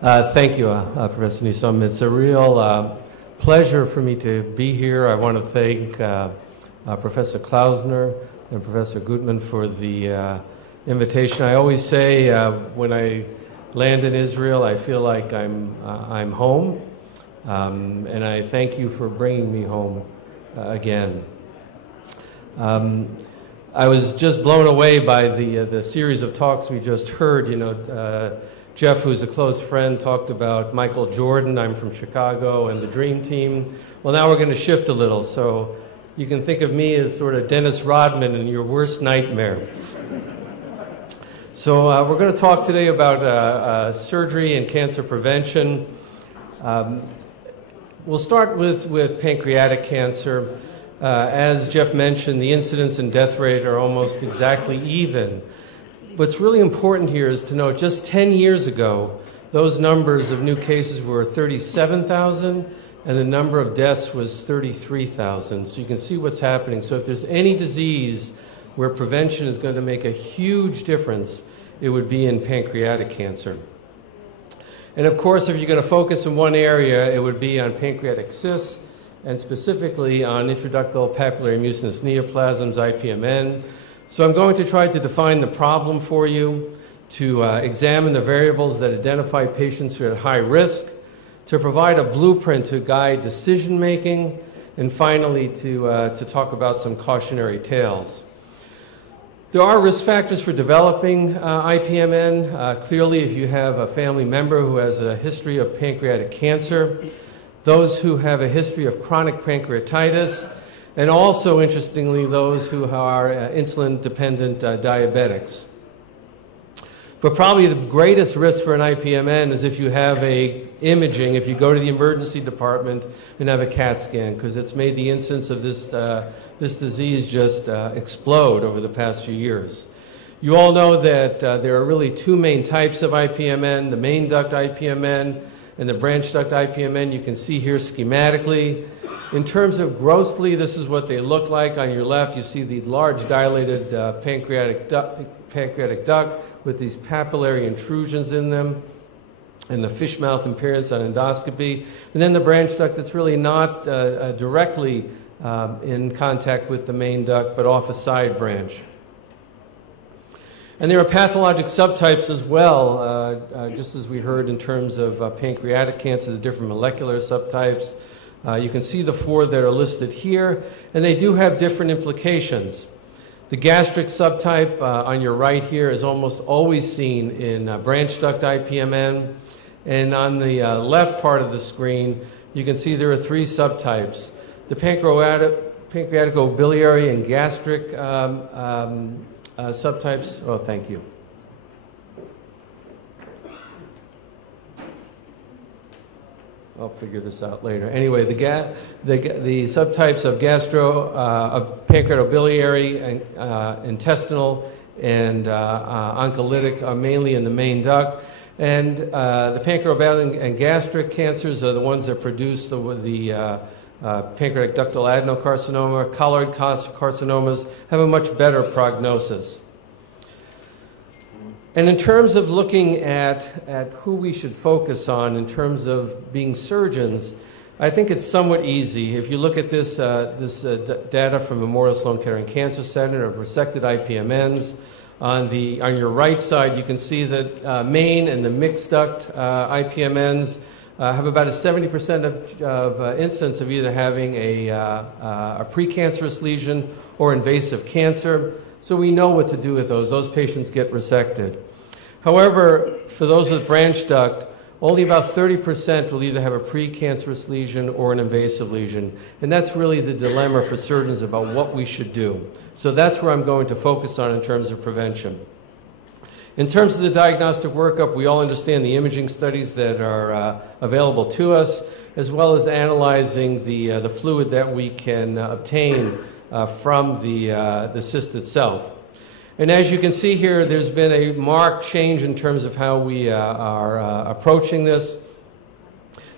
Thank you, Professor Nisom. It's a real pleasure for me to be here. I want to thank Professor Klausner and Professor Gutman for the invitation. I always say when I land in Israel, I feel like I'm home, and I thank you for bringing me home again. I was just blown away by the series of talks we just heard. You know, Jeff, who's a close friend, talked about Michael Jordan. I'm from Chicago, and the Dream Team. Well, now we're going to shift a little, so you can think of me as sort of Dennis Rodman in your worst nightmare. So we're going to talk today about surgery and cancer prevention. We'll start with pancreatic cancer. As Jeff mentioned, the incidence and death rate are almost exactly even. What's really important here is to note just 10 years ago, those numbers of new cases were 37,000 and the number of deaths was 33,000. So you can see what's happening. So if there's any disease where prevention is going to make a huge difference, it would be in pancreatic cancer. And of course, if you're going to focus in one area, it would be on pancreatic cysts, and specifically on intraductal papillary mucinous neoplasms, IPMN. So I'm going to try to define the problem for you, to examine the variables that identify patients who are at high risk, to provide a blueprint to guide decision-making, and finally to talk about some cautionary tales. There are risk factors for developing IPMN. Clearly, if you have a family member who has a history of pancreatic cancer, those who have a history of chronic pancreatitis, and also, interestingly, those who are insulin-dependent diabetics. But probably the greatest risk for an IPMN is if you have imaging, if you go to the emergency department and have a CAT scan, because it's made the incidence of this disease just explode over the past few years. You all know that there are really two main types of IPMN, the main duct IPMN and the branch duct IPMN. You can see here schematically. In terms of grossly, this is what they look like. On your left, you see the large dilated pancreatic duct with these papillary intrusions in them and the fish mouth appearance on endoscopy. And then the branch duct that's really not directly in contact with the main duct, but off a side branch. And there are pathologic subtypes as well, just as we heard in terms of pancreatic cancer, the different molecular subtypes. You can see the four that are listed here, and they do have different implications. The gastric subtype on your right here is almost always seen in branch duct IPMN, and on the left part of the screen, you can see there are three subtypes. The pancreatico-biliary and gastric subtypes. Oh, thank you. I'll figure this out later. Anyway, the subtypes of of pancreatobiliary, and intestinal, and oncolytic are mainly in the main duct. And the pancreatobiliary and gastric cancers are the ones that produce the pancreatic ductal adenocarcinoma. Coloid carcinomas have a much better prognosis. And in terms of looking at who we should focus on in terms of being surgeons, I think it's somewhat easy. If you look at this data from Memorial Sloan Kettering Cancer Center of resected IPMNs, on your right side you can see that main and the mixed duct IPMNs have about a 70% of incidence of either having a precancerous lesion or invasive cancer. So we know what to do with those. Those patients get resected. However, for those with branch duct, only about 30% will either have a precancerous lesion or an invasive lesion. And that's really the dilemma for surgeons about what we should do. So that's where I'm going to focus on in terms of prevention. In terms of the diagnostic workup, we all understand the imaging studies that are available to us, as well as analyzing the fluid that we can obtain from the cyst itself. And as you can see here, there's been a marked change in terms of how we are approaching this.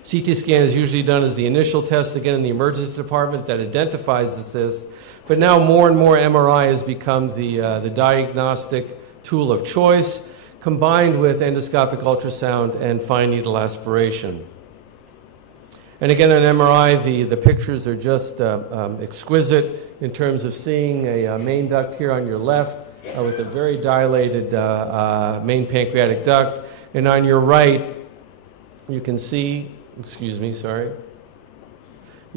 CT scan is usually done as the initial test, again, in the emergency department that identifies the cyst. But now more and more MRI has become the diagnostic tool of choice. combined with endoscopic ultrasound and fine needle aspiration. And again, on MRI, the pictures are just exquisite in terms of seeing a main duct here on your left with a very dilated main pancreatic duct. And on your right, you can see, you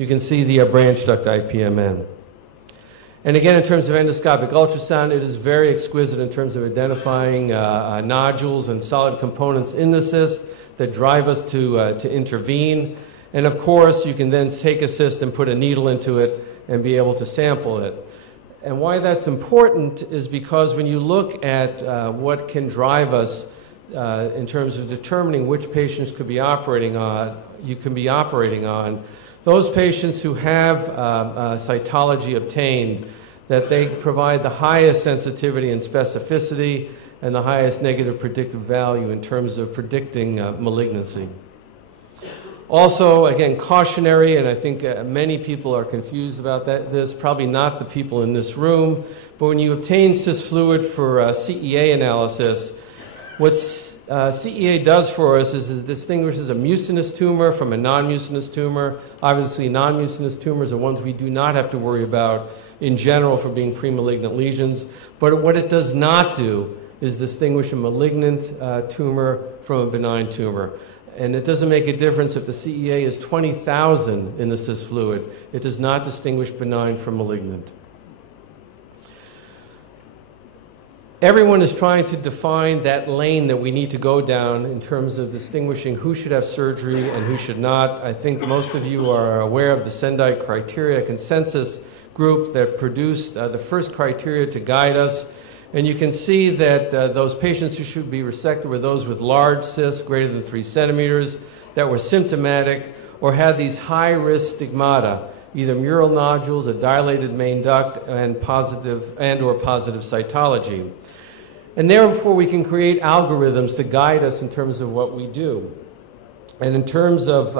can see the branch duct IPMN. And again, in terms of endoscopic ultrasound, it is very exquisite in terms of identifying nodules and solid components in the cyst that drive us to intervene. And of course, you can then take a cyst and put a needle into it and be able to sample it. And why that's important is because when you look at what can drive us in terms of determining which patients could be operating on, those patients who have cytology obtained, that they provide the highest sensitivity and specificity and the highest negative predictive value in terms of predicting malignancy. Also, again, cautionary, and I think many people are confused about this, probably not the people in this room, but when you obtain cyst fluid for CEA analysis, what CEA does for us is it distinguishes a mucinous tumor from a non-mucinous tumor. Obviously, non-mucinous tumors are ones we do not have to worry about in general for being pre-malignant lesions, but what it does not do is distinguish a malignant tumor from a benign tumor. And it doesn't make a difference if the CEA is 20,000 in the cyst fluid. It does not distinguish benign from malignant. Everyone is trying to define that lane that we need to go down in terms of distinguishing who should have surgery and who should not. I think most of you are aware of the Sendai criteria consensus group that produced the first criteria to guide us. And you can see that those patients who should be resected were those with large cysts greater than 3 centimeters that were symptomatic or had these high-risk stigmata, either mural nodules, a dilated main duct, and positive cytology. And therefore, we can create algorithms to guide us in terms of what we do. And in terms of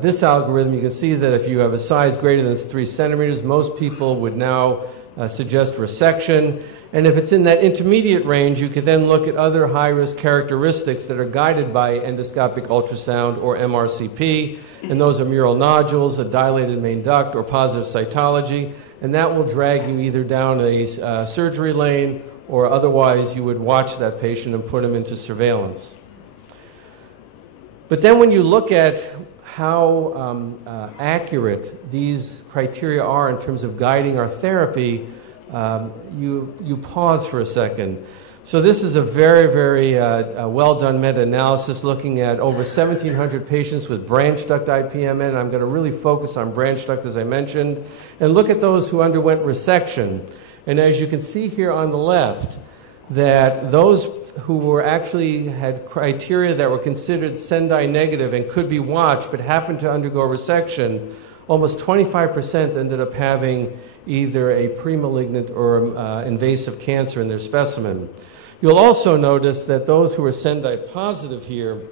this algorithm, you can see that if you have a size greater than 3 centimeters, most people would now suggest resection. And if it's in that intermediate range, you could then look at other high-risk characteristics that are guided by endoscopic ultrasound or MRCP, and those are mural nodules, a dilated main duct, or positive cytology, and that will drag you either down a surgery lane or otherwise you would watch that patient and put them into surveillance. But then when you look at how accurate these criteria are in terms of guiding our therapy, you pause for a second. So this is a very, very well-done meta-analysis looking at over 1,700 patients with branch duct IPMN. I'm going to really focus on branch duct, as I mentioned, and look at those who underwent resection. And as you can see here on the left, that those who were actually had criteria that were considered Sendai negative and could be watched but happened to undergo resection, almost 25% ended up having either a pre-malignant or invasive cancer in their specimen. You'll also notice that those who are Sendai positive here,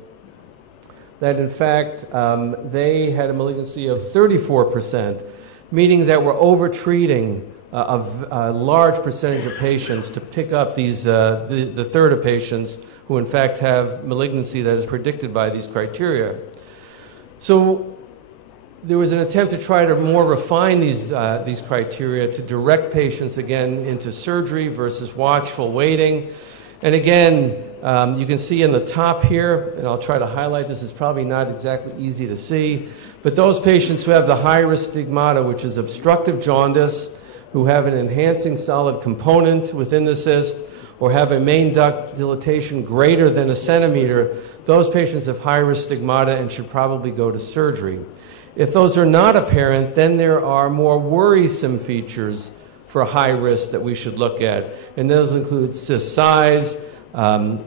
that in fact they had a malignancy of 34%, meaning that we're over-treating a large percentage of patients to pick up these, the third of patients who in fact have malignancy that is predicted by these criteria. So there was an attempt to try to more refine these criteria to direct patients again into surgery versus watchful waiting. And again, you can see in the top here, and I'll try to highlight this, it's probably not exactly easy to see, but those patients who have the high-risk stigmata, which is obstructive jaundice, who have an enhancing solid component within the cyst, or have a main duct dilatation greater than 1 centimeter, those patients have high-risk stigmata and should probably go to surgery. If those are not apparent, then there are more worrisome features for high risk that we should look at, and those include cyst size,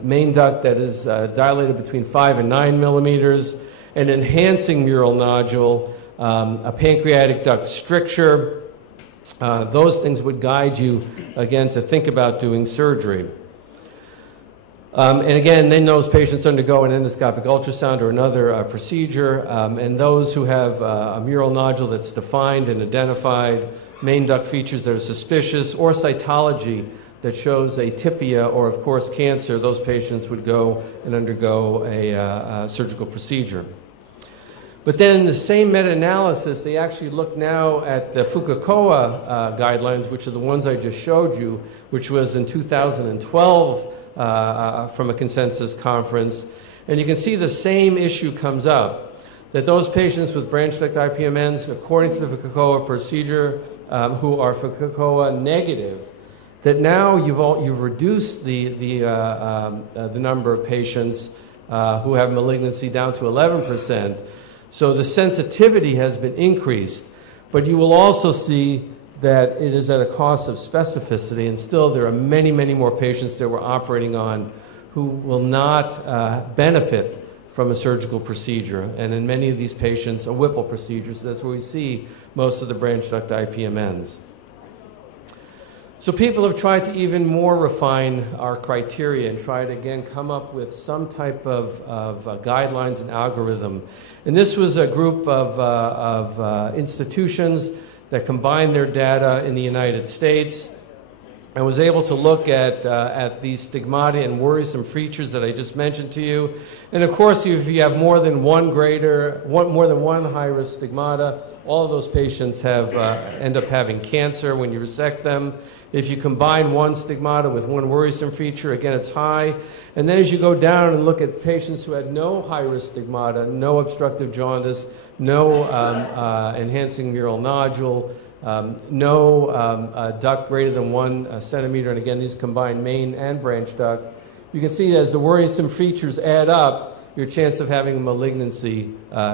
main duct that is dilated between 5 and 9 millimeters, an enhancing mural nodule, a pancreatic duct stricture. Those things would guide you, again, to think about doing surgery. And again, then those patients undergo an endoscopic ultrasound or another procedure, and those who have a mural nodule that's defined and identified, main duct features that are suspicious, or cytology that shows atypia or, of course, cancer, those patients would go and undergo a surgical procedure. But then in the same meta-analysis, they actually look now at the Fukuoka guidelines, which are the ones I just showed you, which was in 2012 from a consensus conference. And you can see the same issue comes up, that those patients with branch duct IPMNs, according to the Fukuoka procedure, who are Fukuoka negative, that now you've reduced the number of patients who have malignancy down to 11%. So the sensitivity has been increased, but you will also see that it is at a cost of specificity, and still there are many, many more patients that we're operating on who will not benefit from a surgical procedure. And in many of these patients, a Whipple procedure, so that's where we see most of the branch duct IPMNs. So people have tried to even more refine our criteria and try to, again, come up with some type of guidelines and algorithm. And this was a group of institutions that combined their data in the United States and was able to look at these stigmata and worrisome features that I just mentioned to you. And of course, if you have more than one high-risk stigmata, all of those patients end up having cancer when you resect them. If you combine one stigmata with one worrisome feature, again, it's high. And then as you go down and look at patients who had no high-risk stigmata, no obstructive jaundice, no enhancing mural nodule, no duct greater than 1 centimeter, and again, these combine main and branch duct, you can see that as the worrisome features add up, your chance of having malignancy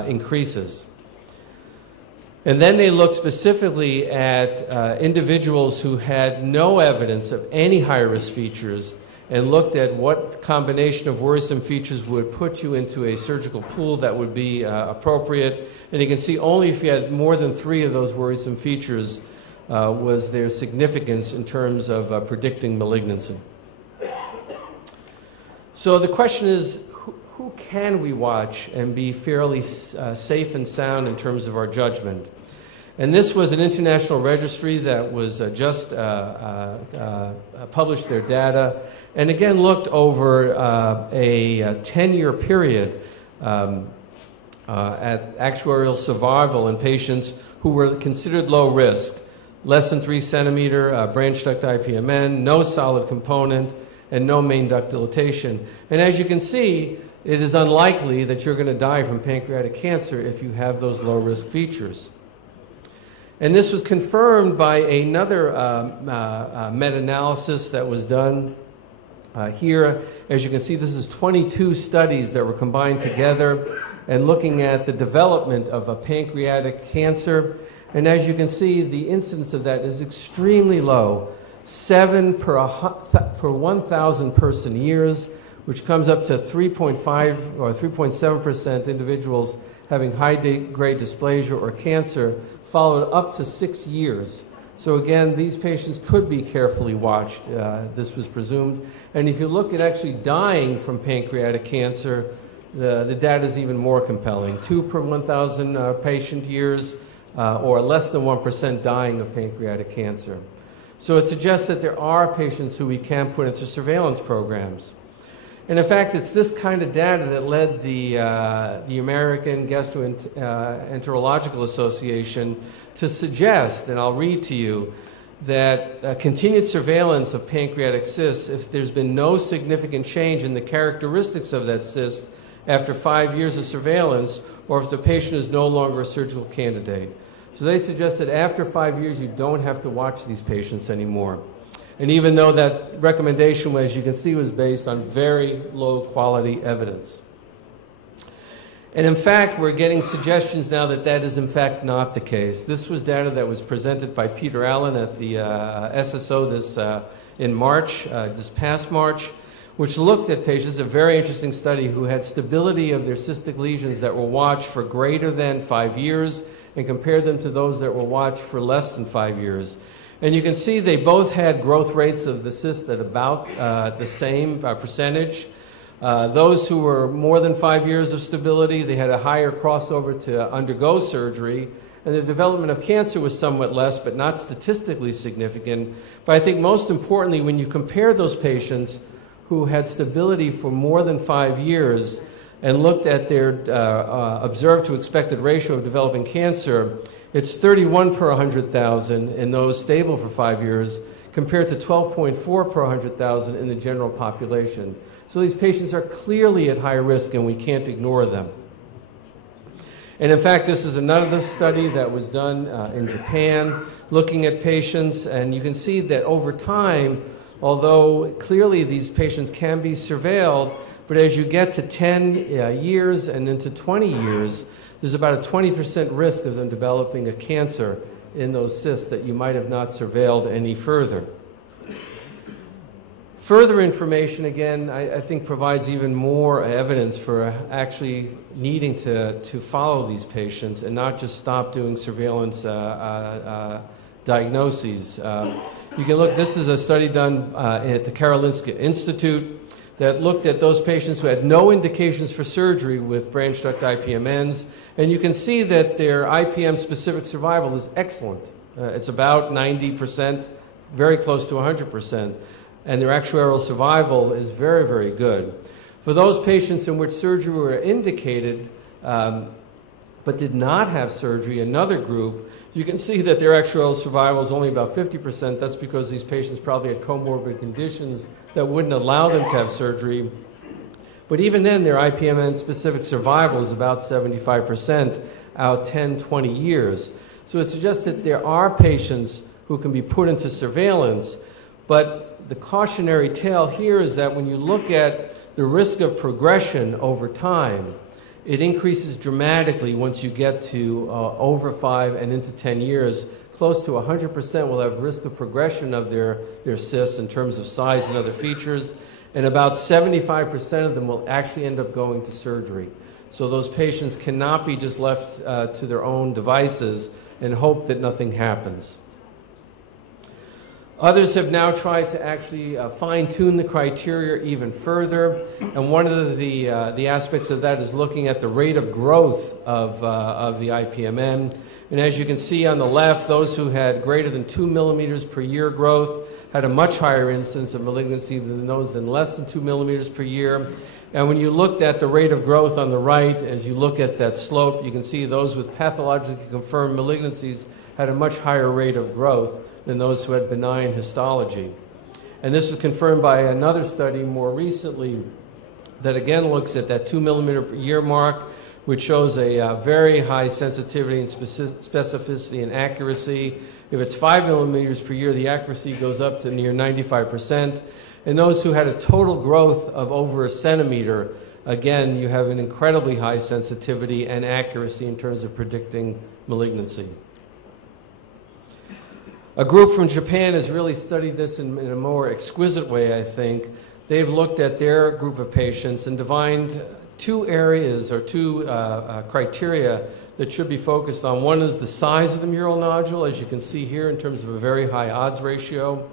increases. And then they looked specifically at individuals who had no evidence of any high-risk features and looked at what combination of worrisome features would put you into a surgical pool that would be appropriate. And you can see only if you had more than 3 of those worrisome features was there significance in terms of predicting malignancy. So the question is, who can we watch and be fairly safe and sound in terms of our judgment? And this was an international registry that was just published their data, and again looked over a 10-year period at actuarial survival in patients who were considered low risk, less than 3 centimeter branch duct IPMN, no solid component, and no main duct dilatation. And as you can see, it is unlikely that you're going to die from pancreatic cancer if you have those low-risk features. And this was confirmed by another meta-analysis that was done here. As you can see, this is 22 studies that were combined together and looking at the development of a pancreatic cancer. And as you can see, the incidence of that is extremely low, 7 per 1,000 person years, which comes up to 3.5 or 3.7% individuals having high-grade dysplasia or cancer, followed up to 6 years. So again, these patients could be carefully watched, this was presumed. And if you look at actually dying from pancreatic cancer, the data is even more compelling. 2 per 1,000 patient years, or less than 1% dying of pancreatic cancer. So it suggests that there are patients who we can put into surveillance programs. And in fact, it's this kind of data that led the American Gastroenterological Association to suggest, and I'll read to you, that continued surveillance of pancreatic cysts, if there's been no significant change in the characteristics of that cyst after 5 years of surveillance, or if the patient is no longer a surgical candidate. So they suggest that after 5 years, you don't have to watch these patients anymore. And even though that recommendation, as you can see, was based on very low quality evidence. And in fact, we're getting suggestions now that that is in fact not the case. This was data that was presented by Peter Allen at the SSO in March, this past March, which looked at patients, a very interesting study, who had stability of their cystic lesions that were watched for greater than 5 years and compared them to those that were watched for less than 5 years. And you can see they both had growth rates of the cyst at about the same percentage. Those who were more than 5 years of stability, they had a higher crossover to undergo surgery, And the development of cancer was somewhat less, but not statistically significant. But I think most importantly, when you compare those patients who had stability for more than 5 years and looked at their observed to expected ratio of developing cancer, it's 31 per 100,000 in those stable for 5 years, compared to 12.4 per 100,000 in the general population. So these patients are clearly at high risk, and we can't ignore them. And in fact, this is another study that was done in Japan, looking at patients, and you can see that over time, although clearly these patients can be surveilled, but as you get to 10 years and into 20 years, there's about a 20% risk of them developing a cancer in those cysts that you might have not surveilled any further. Further information, again, I think provides even more evidence for actually needing to follow these patients and not just stop doing surveillance diagnoses. You can look, this is a study done at the Karolinska Institute that looked at those patients who had no indications for surgery with branch duct IPMNs, and you can see that their IPM-specific survival is excellent. It's about 90%, very close to 100%, and their actuarial survival is very, very good. For those patients in which surgery were indicated but did not have surgery, another group, you can see that their actuarial survival is only about 50%. That's because these patients probably had comorbid conditions that wouldn't allow them to have surgery. But even then, their IPMN-specific survival is about 75% out 10, 20 years. So it suggests that there are patients who can be put into surveillance, but the cautionary tale here is that when you look at the risk of progression over time, it increases dramatically once you get to over 5 and into 10 years. Close to 100% will have risk of progression of their cysts in terms of size and other features, and about 75% of them will actually end up going to surgery. So those patients cannot be just left to their own devices and hope that nothing happens. Others have now tried to actually fine-tune the criteria even further, and one of the aspects of that is looking at the rate of growth of the IPMN. And as you can see on the left, those who had greater than 2 millimeters per year growth had a much higher incidence of malignancy than those than less than 2 millimeters per year. And when you looked at the rate of growth on the right, as you look at that slope, you can see those with pathologically confirmed malignancies had a much higher rate of growth than those who had benign histology. And this was confirmed by another study more recently that again looks at that 2 millimeter per year mark, which shows a very high sensitivity and specificity and accuracy. If it's 5 millimeters per year, the accuracy goes up to near 95%. And those who had a total growth of over 1 centimeter, again, you have an incredibly high sensitivity and accuracy in terms of predicting malignancy. A group from Japan has really studied this in a more exquisite way, I think. They've looked at their group of patients and defined 2 areas or 2 criteria that should be focused on. One is the size of the mural nodule, as you can see here, in terms of a very high odds ratio.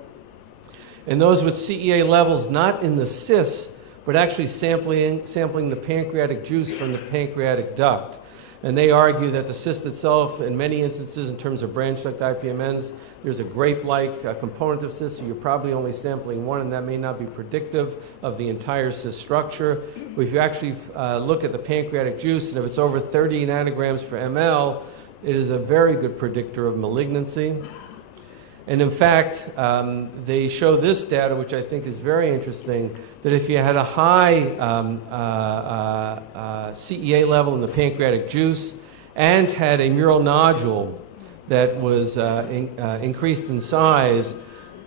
And those with CEA levels not in the cysts, but actually sampling the pancreatic juice from the pancreatic duct. And they argue that the cyst itself, in many instances, in terms of branch duct IPMNs, there's a grape-like component of cyst, so you're probably only sampling one, and that may not be predictive of the entire cyst structure. But if you actually look at the pancreatic juice, and if it's over 30 nanograms per ml, it is a very good predictor of malignancy. And in fact, they show this data, which I think is very interesting, that if you had a high CEA level in the pancreatic juice and had a mural nodule that was increased in size,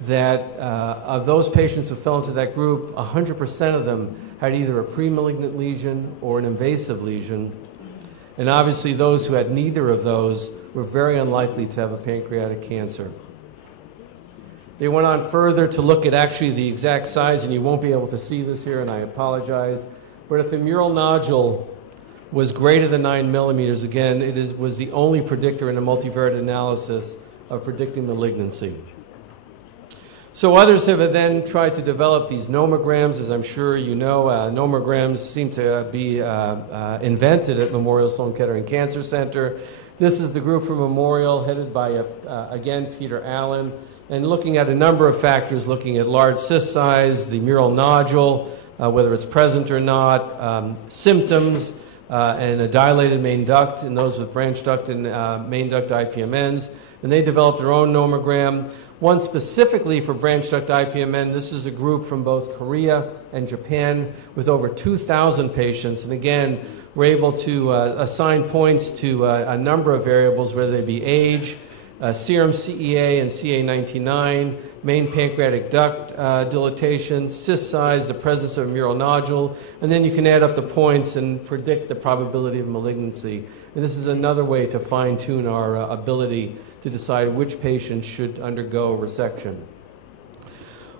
that of those patients who fell into that group, 100% of them had either a premalignant lesion or an invasive lesion. And obviously those who had neither of those were very unlikely to have a pancreatic cancer. They went on further to look at actually the exact size, and you won't be able to see this here, and I apologize. But if the mural nodule was greater than 9 millimeters, again, it was the only predictor in a multivariate analysis of predicting malignancy. So others have then tried to develop these nomograms. As I'm sure you know, nomograms seem to be invented at Memorial Sloan Kettering Cancer Center. This is the group from Memorial, headed by, again, Peter Allen, and looking at a number of factors, looking at large cyst size, the mural nodule, whether it's present or not, symptoms, and a dilated main duct in those with branch duct and main duct IPMNs. And they developed their own nomogram. One specifically for branch duct IPMN. This is a group from both Korea and Japan with over 2,000 patients. And again, we're able to assign points to a number of variables, whether they be age, serum CEA and CA19-9, main pancreatic duct dilatation, cyst size, the presence of a mural nodule, and then you can add up the points and predict the probability of malignancy. And this is another way to fine-tune our ability to decide which patients should undergo resection.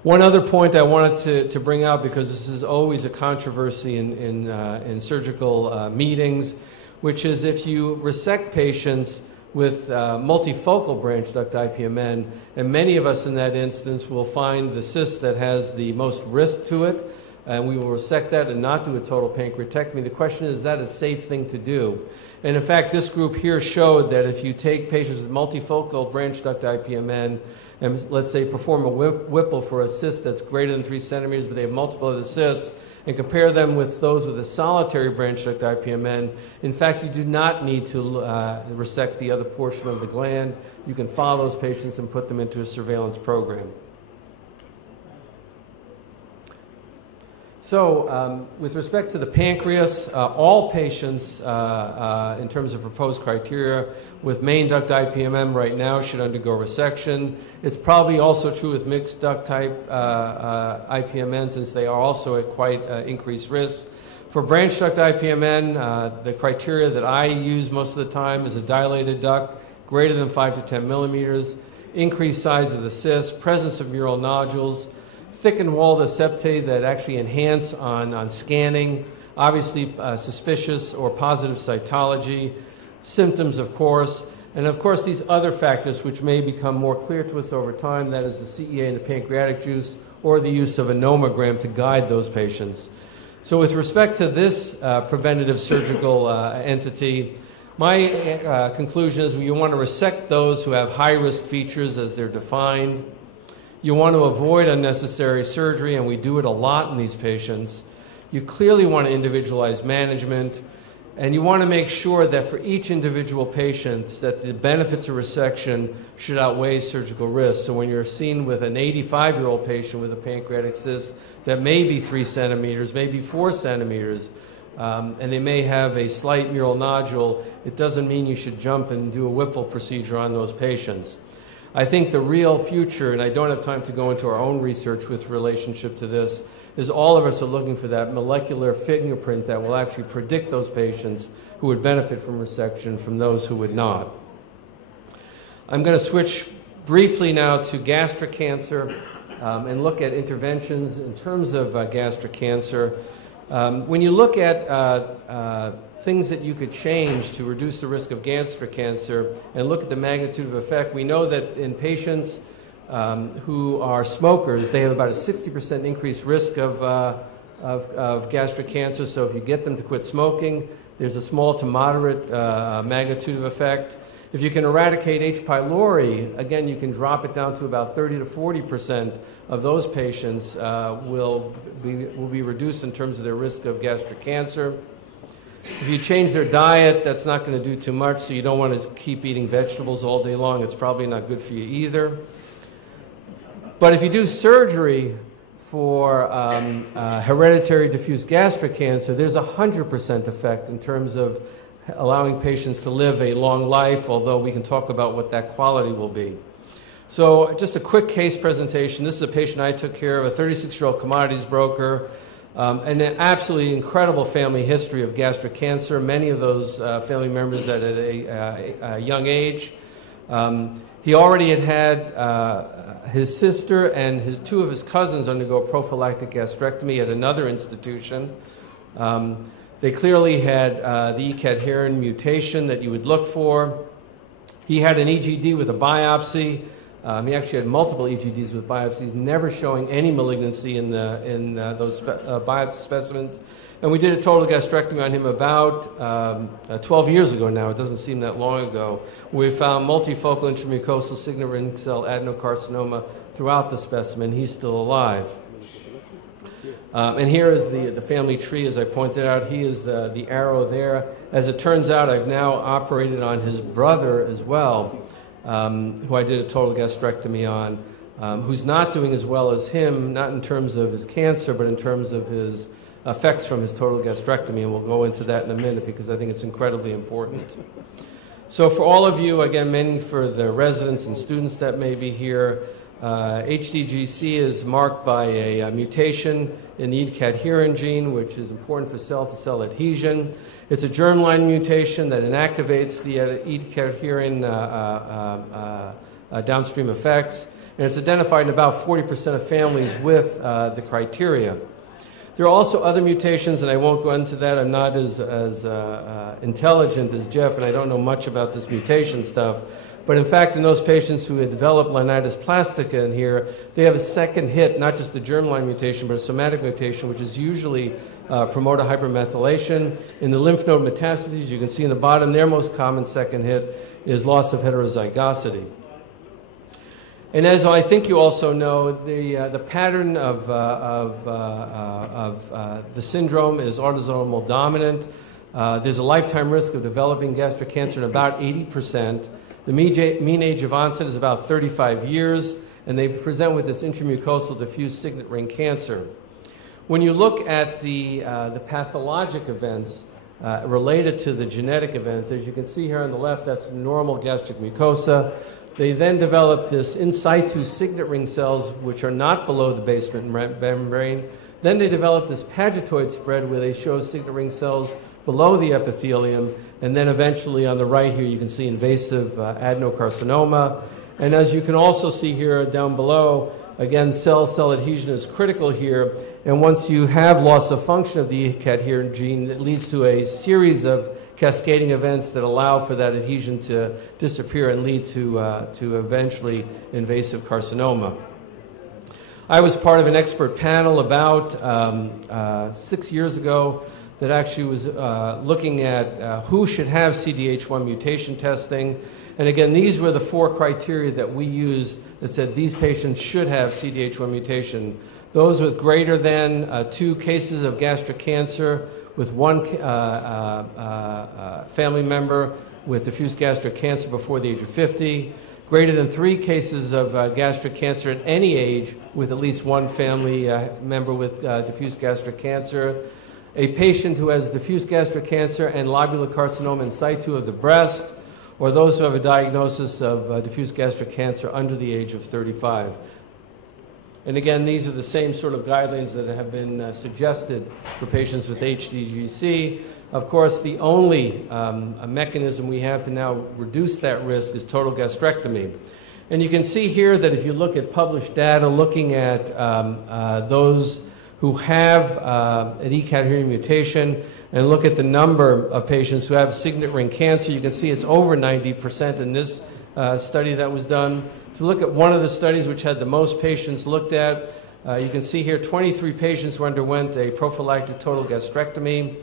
One other point I wanted to bring out, because this is always a controversy in surgical meetings, which is if you resect patients with multifocal branch duct IPMN, and many of us in that instance will find the cyst that has the most risk to it, and we will resect that and not do a total pancreatectomy. The question is that a safe thing to do? And in fact, this group here showed that if you take patients with multifocal branch duct IPMN and let's say perform a Whipple for a cyst that's greater than 3 centimeters, but they have multiple other cysts, and compare them with those with a solitary branch duct IPMN, in fact, you do not need to resect the other portion of the gland. You can follow those patients and put them into a surveillance program. So with respect to the pancreas, all patients in terms of proposed criteria with main duct IPMN right now should undergo resection. It's probably also true with mixed duct type IPMN, since they are also at quite increased risk. For branch duct IPMN, the criteria that I use most of the time is a dilated duct greater than 5 to 10 millimeters, increased size of the cyst, presence of mural nodules, thickened wall of the septae that actually enhance on scanning, obviously suspicious or positive cytology, symptoms, of course, and of course these other factors which may become more clear to us over time, that is the CEA and the pancreatic juice, or the use of a nomogram to guide those patients. So with respect to this preventative surgical entity, my conclusion is you want to resect those who have high-risk features as they're defined. You want to avoid unnecessary surgery, and we do it a lot in these patients. You clearly want to individualize management, and you want to make sure that for each individual patient that the benefits of resection should outweigh surgical risk. So when you're seen with an 85-year-old patient with a pancreatic cyst that may be 3 centimeters, maybe 4 centimeters, and they may have a slight mural nodule, it doesn't mean you should jump and do a Whipple procedure on those patients. I think the real future, and I don't have time to go into our own research with relationship to this, is all of us are looking for that molecular fingerprint that will actually predict those patients who would benefit from resection from those who would not. I'm going to switch briefly now to gastric cancer and look at interventions in terms of gastric cancer. When you look at things that you could change to reduce the risk of gastric cancer and look at the magnitude of effect, we know that in patients who are smokers, they have about a 60% increased risk of gastric cancer. So if you get them to quit smoking, there's a small to moderate magnitude of effect. If you can eradicate H. pylori, again, you can drop it down to about 30 to 40% of those patients will be reduced in terms of their risk of gastric cancer. If you change their diet, that's not going to do too much, so you don't want to keep eating vegetables all day long. It's probably not good for you either. But if you do surgery for hereditary diffuse gastric cancer, there's a 100% effect in terms of allowing patients to live a long life, although we can talk about what that quality will be. So just a quick case presentation. This is a patient I took care of, a 36-year-old commodities broker, and an absolutely incredible family history of gastric cancer, many of those family members at a young age. He already had his sister and two of his cousins undergo prophylactic gastrectomy at another institution. They clearly had the E-cadherin mutation that you would look for. He had an EGD with a biopsy. He actually had multiple EGDs with biopsies, never showing any malignancy in those biopsy specimens. And we did a total gastrectomy on him about 12 years ago now. It doesn't seem that long ago. We found multifocal intramucosal signet ring cell adenocarcinoma throughout the specimen. He's still alive. And here is the family tree, as I pointed out. He is the arrow there. As it turns out, I've now operated on his brother as well, who I did a total gastrectomy on, who's not doing as well as him, not in terms of his cancer, but in terms of his effects from his total gastrectomy. And we'll go into that in a minute because I think it's incredibly important. So for all of you, again, many for the residents and students that may be here, HDGC is marked by a mutation in the cadherin gene, which is important for cell-to-cell adhesion. It's a germline mutation that inactivates the cadherin downstream effects, and it's identified in about 40% of families with the criteria. There are also other mutations, and I won't go into that. I'm not as intelligent as Jeff, and I don't know much about this mutation stuff. But in fact, in those patients who had developed Linitis plastica in here, they have a second hit, not just a germline mutation, but a somatic mutation, which is usually promoter hypermethylation. In the lymph node metastases, you can see in the bottom, their most common second hit is loss of heterozygosity. And as I think you also know, the pattern of the syndrome is autosomal dominant. There's a lifetime risk of developing gastric cancer in about 80%. The mean age of onset is about 35 years, and they present with this intramucosal diffuse signet ring cancer. When you look at the pathologic events related to the genetic events, as you can see here on the left, that's normal gastric mucosa. They then develop this in situ signet ring cells, which are not below the basement membrane. Then they develop this pagetoid spread where they show signet ring cells below the epithelium, and then eventually on the right here you can see invasive adenocarcinoma. And as you can also see here down below, again, cell-cell adhesion is critical here, and once you have loss of function of the cadherin gene, it leads to a series of cascading events that allow for that adhesion to disappear and lead to eventually invasive carcinoma. I was part of an expert panel about 6 years ago that actually was looking at who should have CDH1 mutation testing. And again, these were the 4 criteria that we used that said these patients should have CDH1 mutation. Those with greater than 2 cases of gastric cancer, with 1 family member with diffuse gastric cancer before the age of 50, greater than 3 cases of gastric cancer at any age with at least 1 family member with diffuse gastric cancer, a patient who has diffuse gastric cancer and lobular carcinoma in situ of the breast, or those who have a diagnosis of diffuse gastric cancer under the age of 35. And again, these are the same sort of guidelines that have been suggested for patients with HDGC. Of course, the only mechanism we have to now reduce that risk is total gastrectomy. And you can see here that if you look at published data looking at those who have an E-cadherin mutation and look at the number of patients who have signet ring cancer, you can see it's over 90% in this study that was done. To look at one of the studies which had the most patients looked at, you can see here 23 patients who underwent a prophylactic total gastrectomy.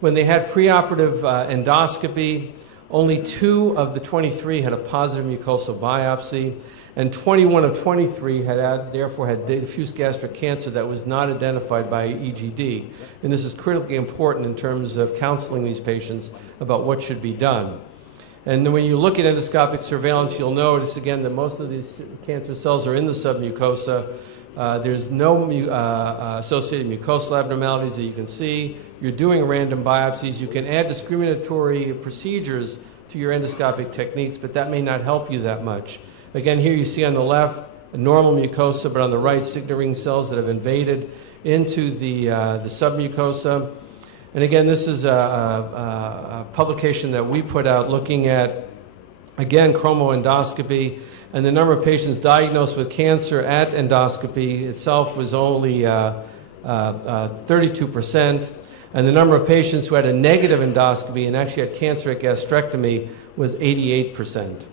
When they had preoperative endoscopy, only 2 of the 23 had a positive mucosal biopsy, and 21 of 23 therefore had diffuse gastric cancer that was not identified by EGD. And this is critically important in terms of counseling these patients about what should be done. And then when you look at endoscopic surveillance, you'll notice again that most of these cancer cells are in the submucosa. There's no associated mucosal abnormalities that you can see. You're doing random biopsies. You can add discriminatory procedures to your endoscopic techniques, but that may not help you that much. Again, here you see on the left a normal mucosa, but on the right signet ring cells that have invaded into the submucosa. And again, this is a publication that we put out looking at, again, chromoendoscopy, and the number of patients diagnosed with cancer at endoscopy itself was only 32%, and the number of patients who had a negative endoscopy and actually had cancer at gastrectomy was 88%.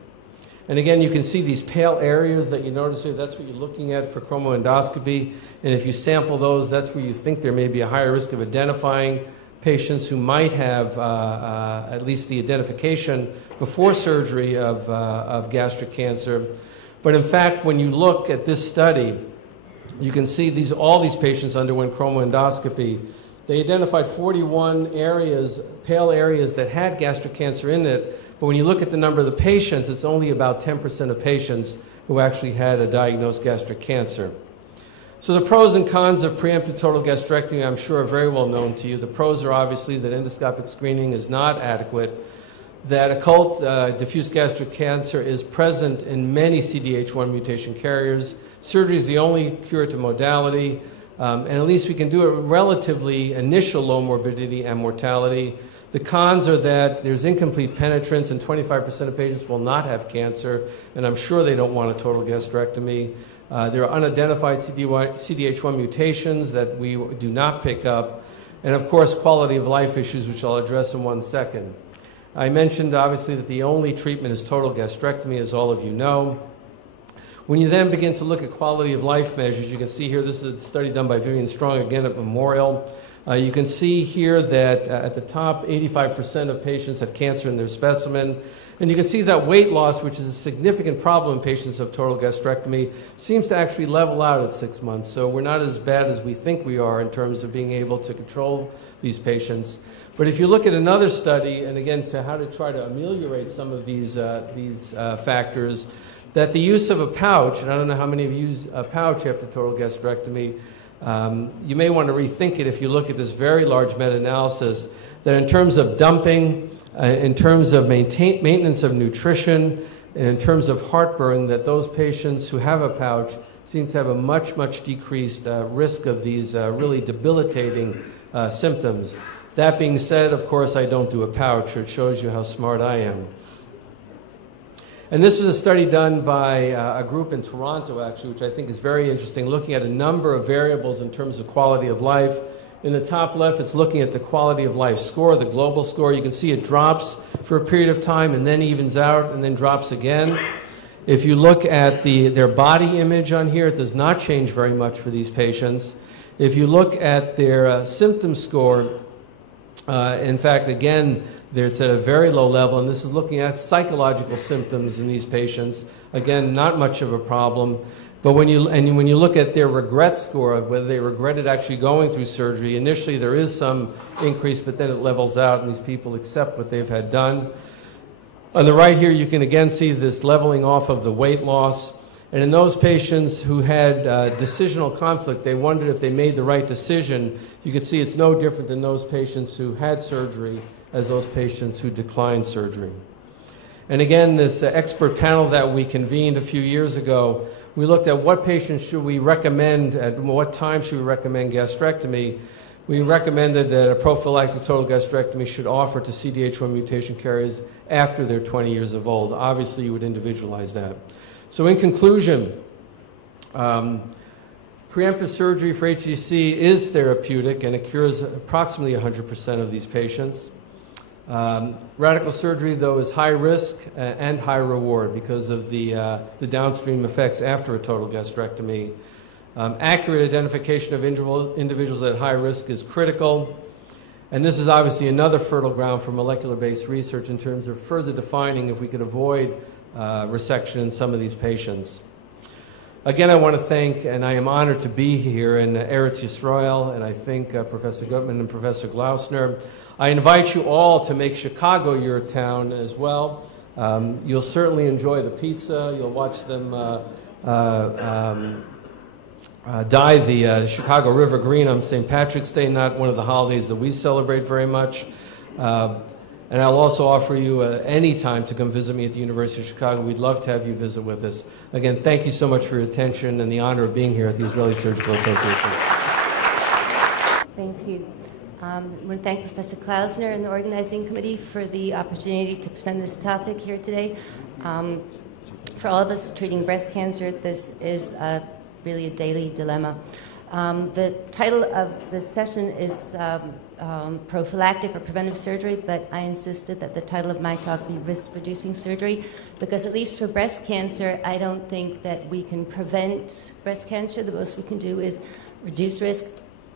And again, you can see these pale areas that you notice here. That's what you're looking at for chromoendoscopy. And if you sample those, that's where you think there may be a higher risk of identifying patients who might have at least the identification before surgery of gastric cancer. But in fact, when you look at this study, you can see all these patients underwent chromoendoscopy. They identified 41 areas, pale areas that had gastric cancer in it. But when you look at the number of the patients, it's only about 10% of patients who actually had a diagnosed gastric cancer. So the pros and cons of preemptive total gastrectomy, I'm sure, are very well known to you. The pros are obviously that endoscopic screening is not adequate, that occult diffuse gastric cancer is present in many CDH1 mutation carriers. Surgery is the only curative modality, and at least we can do it relatively initial low morbidity and mortality. The cons are that there's incomplete penetrance and 25% of patients will not have cancer, and I'm sure they don't want a total gastrectomy. There are unidentified CDH1 mutations that we do not pick up, and of course quality of life issues, which I'll address in 1 second. I mentioned obviously that the only treatment is total gastrectomy, as all of you know. When you then begin to look at quality of life measures, you can see here, this is a study done by Vivian Strong again at Memorial. You can see here that at the top, 85% of patients had cancer in their specimen. And you can see that weight loss, which is a significant problem in patients of total gastrectomy, seems to actually level out at 6 months. So we're not as bad as we think we are in terms of being able to control these patients. But if you look at another study, and again, to how to try to ameliorate some of these factors, that the use of a pouch, and I don't know how many of you use a pouch after total gastrectomy, you may want to rethink it if you look at this very large meta-analysis, that in terms of dumping, in terms of maintenance of nutrition, and in terms of heartburn, that those patients who have a pouch seem to have a much, much decreased risk of these really debilitating symptoms. That being said, of course, I don't do a pouch. It shows you how smart I am. And this was a study done by a group in Toronto, actually, which I think is very interesting, looking at a number of variables in terms of quality of life. In the top left, it's looking at the quality of life score, the global score. You can see it drops for a period of time and then evens out and then drops again. If you look at their body image on here, it does not change very much for these patients. If you look at their symptom score, in fact, again, it's at a very low level, and this is looking at psychological symptoms in these patients. Again, not much of a problem. But when you look at their regret score, of whether they regretted actually going through surgery, initially there is some increase, but then it levels out, and these people accept what they've had done. On the right here, you can again see this leveling off of the weight loss. And in those patients who had decisional conflict, they wondered if they made the right decision. You can see it's no different than those patients who had surgery as those patients who declined surgery. And again, this expert panel that we convened a few years ago, we looked at what patients should we recommend, at what time should we recommend gastrectomy. We recommended that a prophylactic total gastrectomy should offer to CDH1 mutation carriers after they're 20 years of old. Obviously, you would individualize that. So in conclusion, preemptive surgery for HCC is therapeutic, and it cures approximately 100% of these patients. Radical surgery, though, is high risk and high reward because of the downstream effects after a total gastrectomy. Accurate identification of individuals at high risk is critical. And this is obviously another fertile ground for molecular-based research in terms of further defining if we could avoid resection in some of these patients. Again, I want to thank, and I am honored to be here in Eretz Yisrael, and I thank Professor Gutman and Professor Glausner. I invite you all to make Chicago your town as well. You'll certainly enjoy the pizza. You'll watch them dye the Chicago River green on St. Patrick's Day, not one of the holidays that we celebrate very much. And I'll also offer you any time to come visit me at the University of Chicago. We'd love to have you visit with us. Again, thank you so much for your attention and the honor of being here at the Israeli Surgical Association. Thank you. I want to thank Professor Klausner and the organizing committee for the opportunity to present this topic here today. For all of us treating breast cancer, this is really a daily dilemma. The title of this session is prophylactic or preventive surgery, but I insisted that the title of my talk be risk-reducing surgery, because at least for breast cancer, I don't think that we can prevent breast cancer. The most we can do is reduce risk,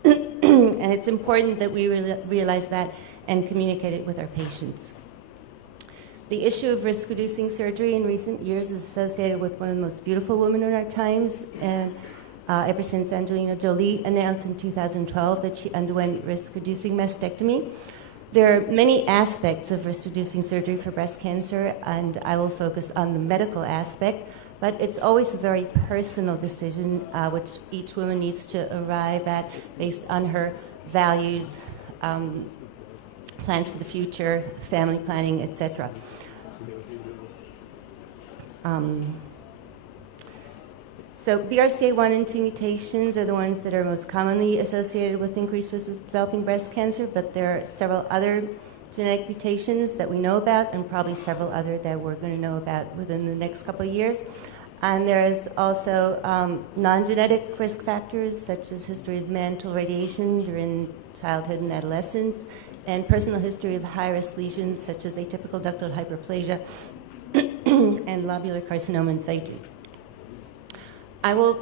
and it's important that we realize that and communicate it with our patients. The issue of risk-reducing surgery in recent years is associated with one of the most beautiful women in our times, and ever since Angelina Jolie announced in 2012 that she underwent risk-reducing mastectomy. There are many aspects of risk-reducing surgery for breast cancer, and I will focus on the medical aspect, but it's always a very personal decision which each woman needs to arrive at based on her values, plans for the future, family planning, etc. So BRCA1 and 2 mutations are the ones that are most commonly associated with increased risk of developing breast cancer, but there are several other genetic mutations that we know about, and probably several other that we're going to know about within the next couple of years. And there's also non-genetic risk factors, such as history of mantle radiation during childhood and adolescence, and personal history of high-risk lesions, such as atypical ductal hyperplasia and lobular carcinoma in situ. I will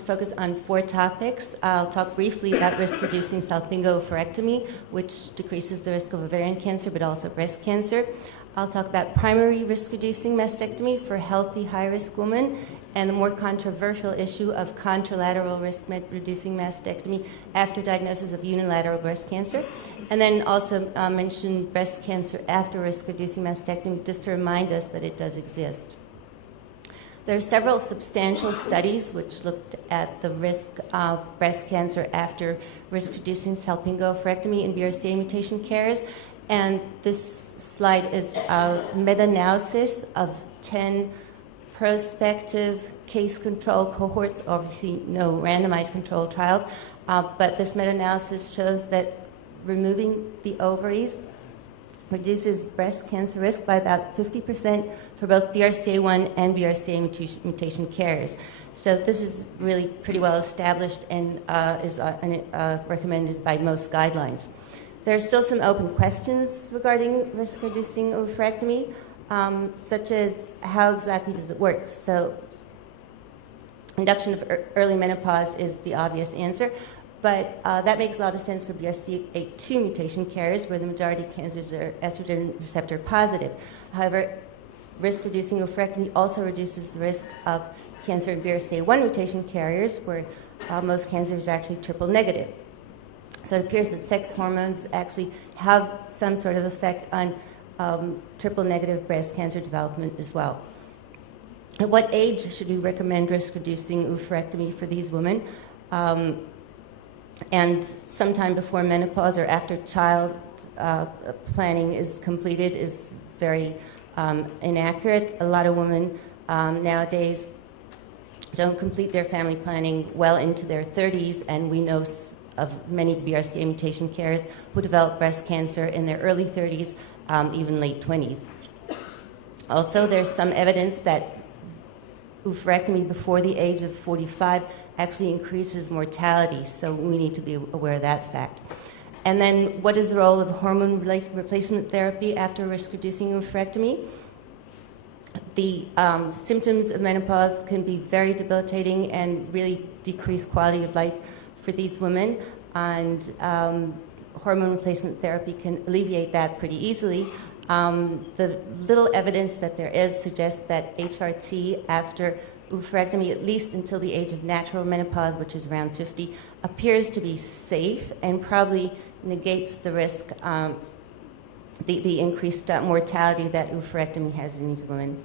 focus on 4 topics. I'll talk briefly about risk-reducing salpingo-oophorectomy, which decreases the risk of ovarian cancer, but also breast cancer. I'll talk about primary risk-reducing mastectomy for healthy, high-risk women, and the more controversial issue of contralateral risk-reducing mastectomy after diagnosis of unilateral breast cancer. And then also mention breast cancer after risk-reducing mastectomy, just to remind us that it does exist. There are several substantial studies which looked at the risk of breast cancer after risk-reducing salpingo-oophorectomy in BRCA mutation carriers. And this slide is a meta-analysis of 10 prospective case-control cohorts, obviously no randomized controlled trials, but this meta-analysis shows that removing the ovaries reduces breast cancer risk by about 50% for both BRCA1 and BRCA mutation carriers. So this is really pretty well established and is recommended by most guidelines. There are still some open questions regarding risk-reducing oophorectomy, such as how exactly does it work? So induction of early menopause is the obvious answer, but that makes a lot of sense for BRCA2 mutation carriers, where the majority of cancers are estrogen receptor positive. However, risk-reducing oophorectomy also reduces the risk of cancer in BRCA1 mutation carriers, where most cancers are actually triple negative. So it appears that sex hormones actually have some sort of effect on triple negative breast cancer development as well. At what age should we recommend risk-reducing oophorectomy for these women? And sometime before menopause or after child planning is completed is very inaccurate. A lot of women nowadays don't complete their family planning well into their 30s, and we know of many BRCA mutation carriers who develop breast cancer in their early 30s, even late 20s. Also, there's some evidence that oophorectomy before the age of 45 actually increases mortality, so we need to be aware of that fact. And then, what is the role of hormone replacement therapy after risk-reducing oophorectomy? The symptoms of menopause can be very debilitating and really decrease quality of life for these women, and hormone replacement therapy can alleviate that pretty easily. The little evidence that there is suggests that HRT after oophorectomy, at least until the age of natural menopause, which is around 50, appears to be safe and probably negates the risk, the increased mortality that oophorectomy has in these women.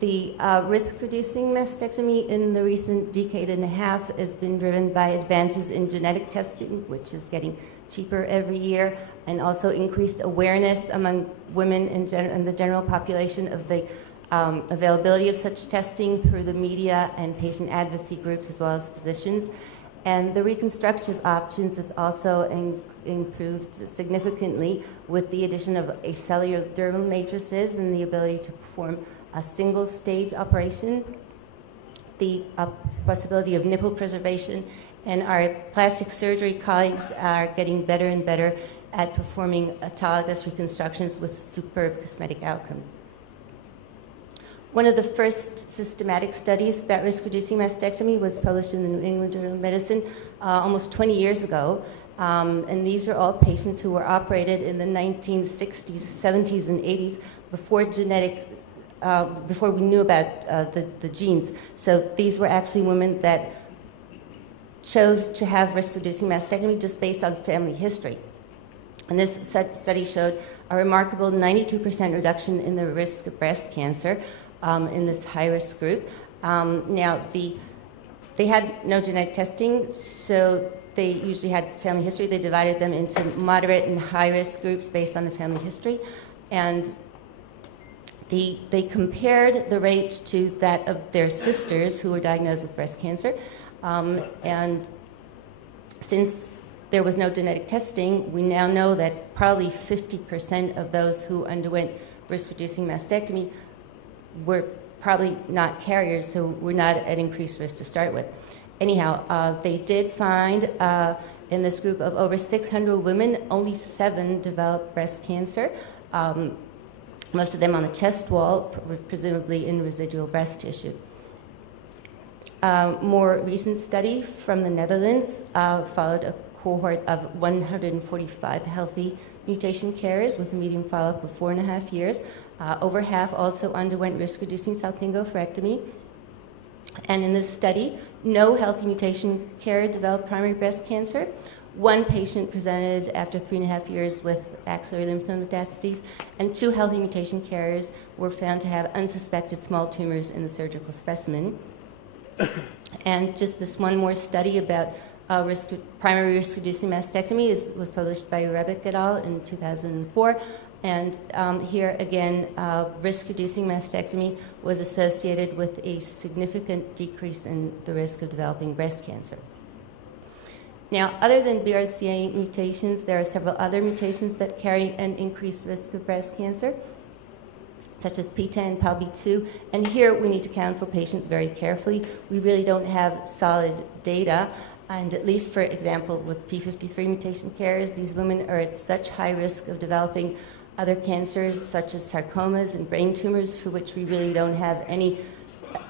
The risk-reducing mastectomy in the recent decade and a half has been driven by advances in genetic testing, which is getting cheaper every year, and also increased awareness among women and the general population of the availability of such testing through the media and patient advocacy groups as well as physicians. And the reconstructive options have also improved significantly with the addition of acellular dermal matrices and the ability to perform a single-stage operation, the possibility of nipple preservation, And our plastic surgery colleagues are getting better and better at performing autologous reconstructions with superb cosmetic outcomes. One of the first systematic studies about risk-reducing mastectomy was published in the New England Journal of Medicine almost 20 years ago. And these are all patients who were operated in the 1960s, 70s, and 80s before we knew about the genes. So these were actually women that chose to have risk-reducing mastectomy just based on family history. And this study showed a remarkable 92% reduction in the risk of breast cancer in this high-risk group. Now, they had no genetic testing, so they usually had family history. They divided them into moderate and high-risk groups based on the family history. And they compared the rate to that of their sisters who were diagnosed with breast cancer. And since there was no genetic testing, we now know that probably 50% of those who underwent risk-reducing mastectomy were probably not carriers, so we're not at increased risk to start with. Anyhow, they did find in this group of over 600 women, only 7 developed breast cancer, most of them on the chest wall, presumably in residual breast tissue. More recent study from the Netherlands followed a cohort of 145 healthy mutation carriers with a median follow-up of 4.5 years. Over half also underwent risk-reducing salpingo-oophorectomy. And in this study, no healthy mutation carrier developed primary breast cancer. 1 patient presented after 3.5 years with axillary lymph node metastases, and 2 healthy mutation carriers were found to have unsuspected small tumors in the surgical specimen. And just this one more study about primary risk-reducing mastectomy was published by Rebick et al. In 2004. And here again, risk-reducing mastectomy was associated with a significant decrease in the risk of developing breast cancer. Now, other than BRCA mutations, there are several other mutations that carry an increased risk of breast cancer, such as PTEN and PALB2. And here we need to counsel patients very carefully. We really don't have solid data. And at least, for example, with P53 mutation carriers, these women are at such high risk of developing other cancers, such as sarcomas and brain tumors, for which we really don't have any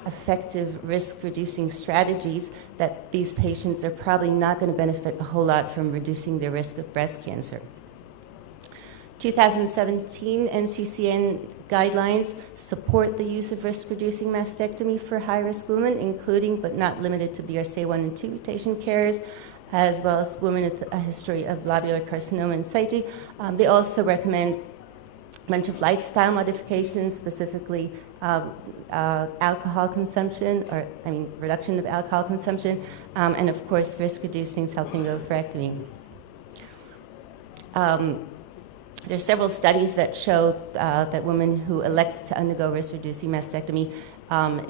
effective risk-reducing strategies, that these patients are probably not going to benefit a whole lot from reducing their risk of breast cancer. 2017 NCCN guidelines support the use of risk-reducing mastectomy for high-risk women, including but not limited to BRCA1 and 2 mutation carriers, as well as women with a history of lobular carcinoma in situ. They also recommend a bunch of lifestyle modifications, specifically alcohol consumption, reduction of alcohol consumption, and of course, risk-reducing salpingo-oophorectomy. There are several studies that show that women who elect to undergo risk-reducing mastectomy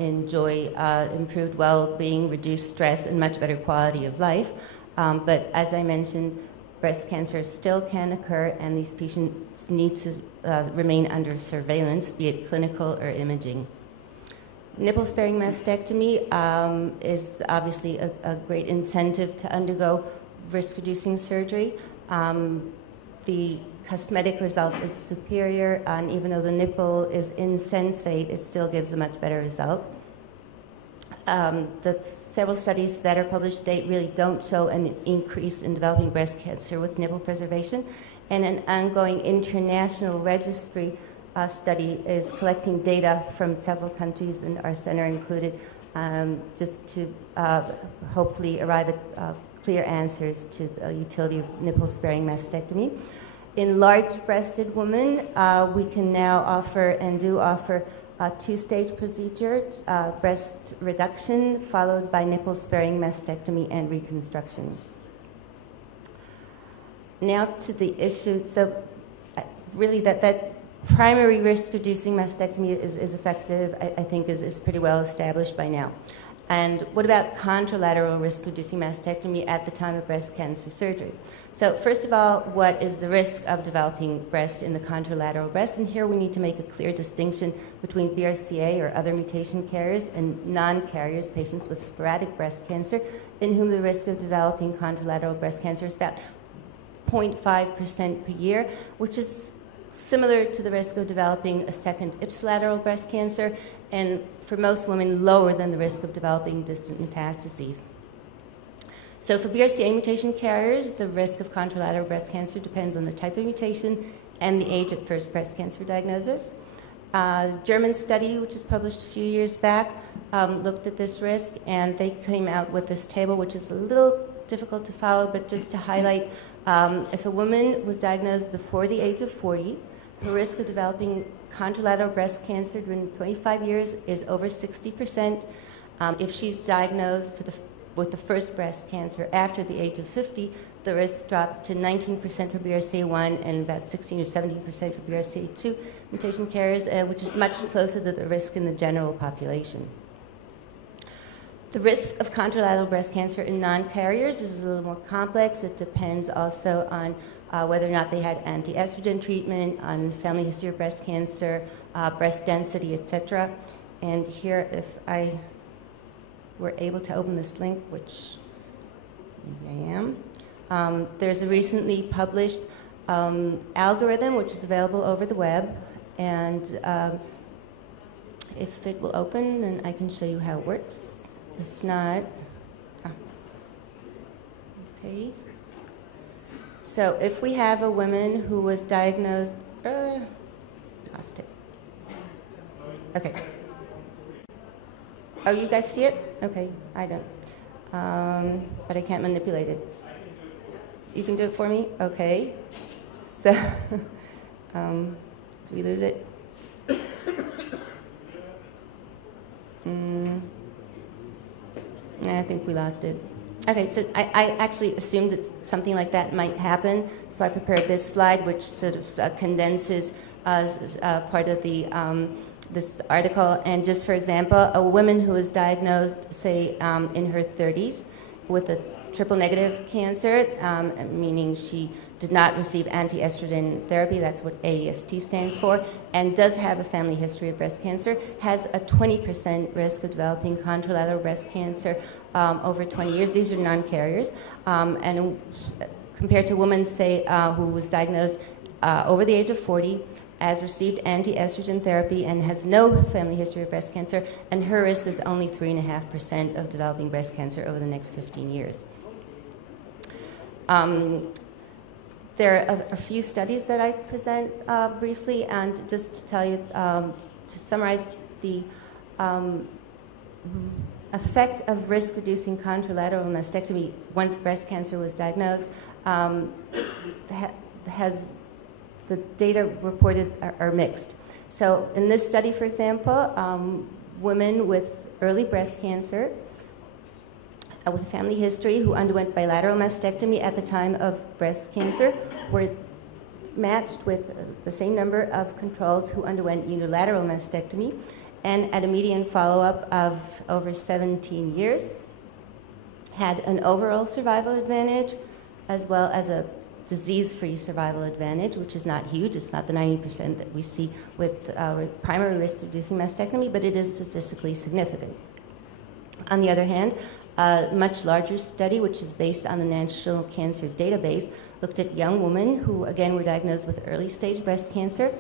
enjoy improved well-being, reduced stress, and much better quality of life. But as I mentioned, breast cancer still can occur, and these patients need to remain under surveillance, be it clinical or imaging. Nipple-sparing mastectomy is obviously a great incentive to undergo risk-reducing surgery. The cosmetic result is superior, and even though the nipple is insensate, it still gives a much better result. The several studies that are published to date really don't show an increase in developing breast cancer with nipple preservation, and an ongoing international registry study is collecting data from several countries, and our center included, just to hopefully arrive at clear answers to the utility of nipple-sparing mastectomy. In large-breasted women, we can now offer and do offer a 2-stage procedure, breast reduction, followed by nipple-sparing mastectomy and reconstruction. Now to the issue, so really that primary risk-reducing mastectomy is effective, I think is pretty well established by now. And what about contralateral risk-reducing mastectomy at the time of breast cancer surgery? So first of all, what is the risk of developing breast in the contralateral breast? And here we need to make a clear distinction between BRCA or other mutation carriers and non-carriers, patients with sporadic breast cancer, in whom the risk of developing contralateral breast cancer is about 0.5% per year, which is similar to the risk of developing a second ipsilateral breast cancer, and for most women, lower than the risk of developing distant metastases. So for BRCA mutation carriers, the risk of contralateral breast cancer depends on the type of mutation and the age at first breast cancer diagnosis. A German study, which was published a few years back, looked at this risk, and they came out with this table, which is a little difficult to follow, but just to highlight, if a woman was diagnosed before the age of 40, her risk of developing contralateral breast cancer during 25 years is over 60%. If she's diagnosed with the first breast cancer after the age of 50, the risk drops to 19% for BRCA1 and about 16 or 17% for BRCA2 mutation carriers, which is much closer to the risk in the general population. The risk of contralateral breast cancer in non-carriers is a little more complex. It depends also on whether or not they had anti-estrogen treatment, on family history of breast cancer, breast density, etc. And here, if I were able to open this link, which maybe I am, there's a recently published algorithm which is available over the web, and if it will open, then I can show you how it works. If not, okay. So if we have a woman who was diagnosed, lost it. Okay. Oh, you guys see it? Okay, I don't. But I can't manipulate it. You can do it for me? Okay. So, do we lose it? I think we lost it. Okay, so I actually assumed that something like that might happen, so I prepared this slide, which sort of condenses part of the this article. And just for example, a woman who was diagnosed, say, in her 30s with a triple-negative cancer, meaning she did not receive anti-estrogen therapy, that's what AEST stands for, and does have a family history of breast cancer, has a 20% risk of developing contralateral breast cancer over 20 years. These are non-carriers. And compared to a woman, say, who was diagnosed over the age of 40, has received anti-estrogen therapy and has no family history of breast cancer, and her risk is only 3.5% of developing breast cancer over the next 15 years. There are a few studies that I present briefly, and just to tell you, to summarize the effect of risk-reducing contralateral mastectomy once breast cancer was diagnosed, the data reported are mixed. So in this study, for example, women with early breast cancer with a family history who underwent bilateral mastectomy at the time of breast cancer were matched with the same number of controls who underwent unilateral mastectomy, and at a median follow-up of over 17 years, had an overall survival advantage as well as a disease-free survival advantage, which is not huge. It's not the 90% that we see with primary risk-reducing mastectomy, but it is statistically significant. On the other hand, a much larger study, which is based on the National Cancer Database, looked at young women who, again, were diagnosed with early-stage breast cancer.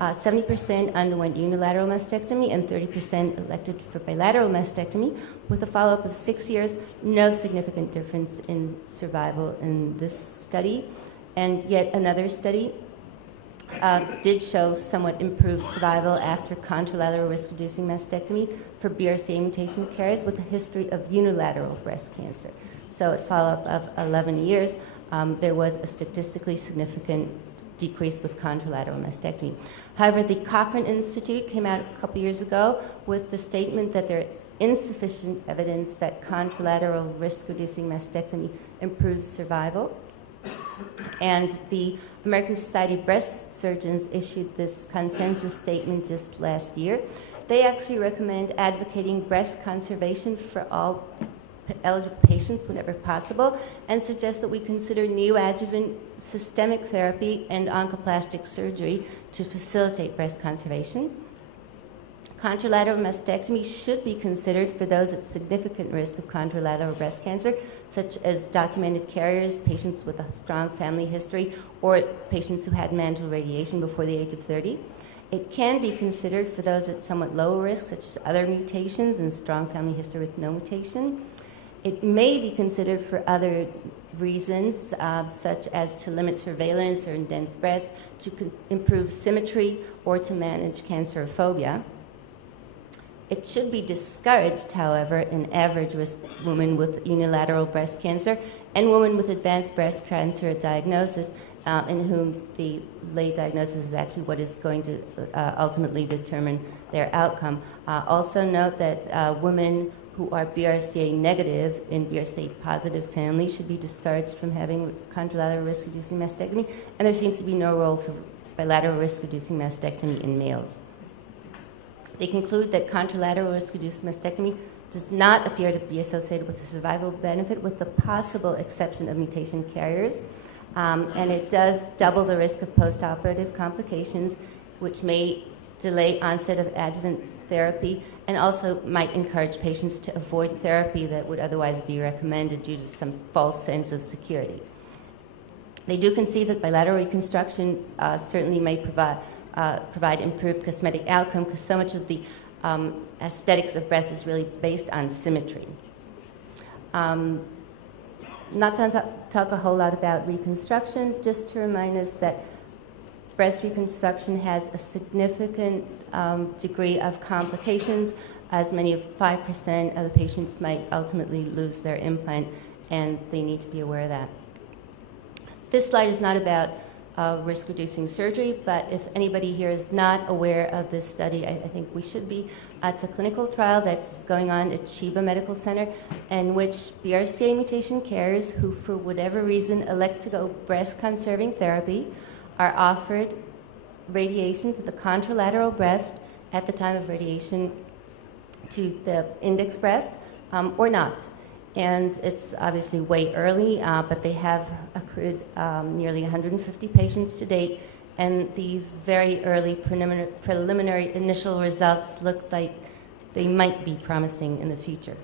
70% underwent unilateral mastectomy and 30% elected for bilateral mastectomy. With a follow-up of 6 years, no significant difference in survival in this study. And yet another study did show somewhat improved survival after contralateral risk-reducing mastectomy for BRCA mutation carriers with a history of unilateral breast cancer. So at follow-up of 11 years, there was a statistically significant decrease with contralateral mastectomy. However, the Cochrane Institute came out a couple years ago with the statement that there is insufficient evidence that contralateral risk-reducing mastectomy improves survival. And the American Society of Breast Surgeons issued this consensus statement just last year. They actually recommend advocating breast conservation for all eligible patients whenever possible, and suggests that we consider neoadjuvant systemic therapy and oncoplastic surgery to facilitate breast conservation. Contralateral mastectomy should be considered for those at significant risk of contralateral breast cancer, such as documented carriers, patients with a strong family history, or patients who had mantle radiation before the age of 30. It can be considered for those at somewhat lower risk, such as other mutations and strong family history with no mutation. It may be considered for other reasons, such as to limit surveillance or dense breasts, to improve symmetry, or to manage cancerophobia. It should be discouraged, however, in average-risk women with unilateral breast cancer and women with advanced breast cancer diagnosis, in whom the late diagnosis is actually what is going to ultimately determine their outcome. Also note that women who are BRCA negative in BRCA positive families should be discouraged from having contralateral risk-reducing mastectomy, and there seems to be no role for bilateral risk-reducing mastectomy in males. They conclude that contralateral risk-reduced mastectomy does not appear to be associated with a survival benefit, with the possible exception of mutation carriers. And it does double the risk of postoperative complications, which may delay onset of adjuvant therapy, and also might encourage patients to avoid therapy that would otherwise be recommended due to some false sense of security. They do concede that bilateral reconstruction certainly may provide improved cosmetic outcome, because so much of the aesthetics of breast is really based on symmetry. Not to talk a whole lot about reconstruction, just to remind us that breast reconstruction has a significant degree of complications. As many as 5% of the patients might ultimately lose their implant, and they need to be aware of that. This slide is not about risk-reducing surgery, but if anybody here is not aware of this study, I think we should be. It's a clinical trial that's going on at Sheba Medical Center, in which BRCA mutation carriers who, for whatever reason, elect to go breast-conserving therapy are offered radiation to the contralateral breast at the time of radiation to the index breast, or not. And it's obviously way early, but they have accrued nearly 150 patients to date, and these very early preliminary initial results look like they might be promising in the future.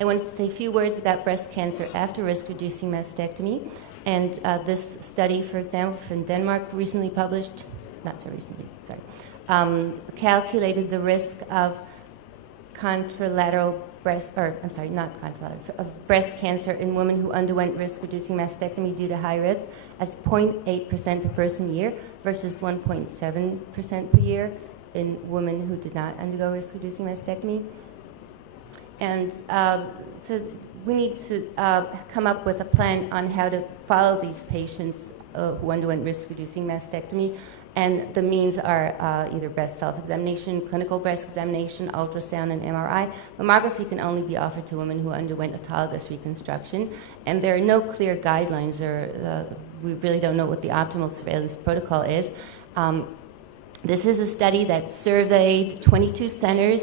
I wanted to say a few words about breast cancer after risk-reducing mastectomy, and this study, for example, from Denmark, recently published, not so recently, sorry, calculated the risk of contralateral breast, or I'm sorry, not contralateral, of breast cancer in women who underwent risk-reducing mastectomy due to high risk as 0.8% per person a year versus 1.7% per year in women who did not undergo risk-reducing mastectomy. And so we need to come up with a plan on how to follow these patients who underwent risk-reducing mastectomy. And the means are either breast self-examination, clinical breast examination, ultrasound, and MRI. Mammography can only be offered to women who underwent autologous reconstruction. And there are no clear guidelines, or we really don't know what the optimal surveillance protocol is. This is a study that surveyed 22 centers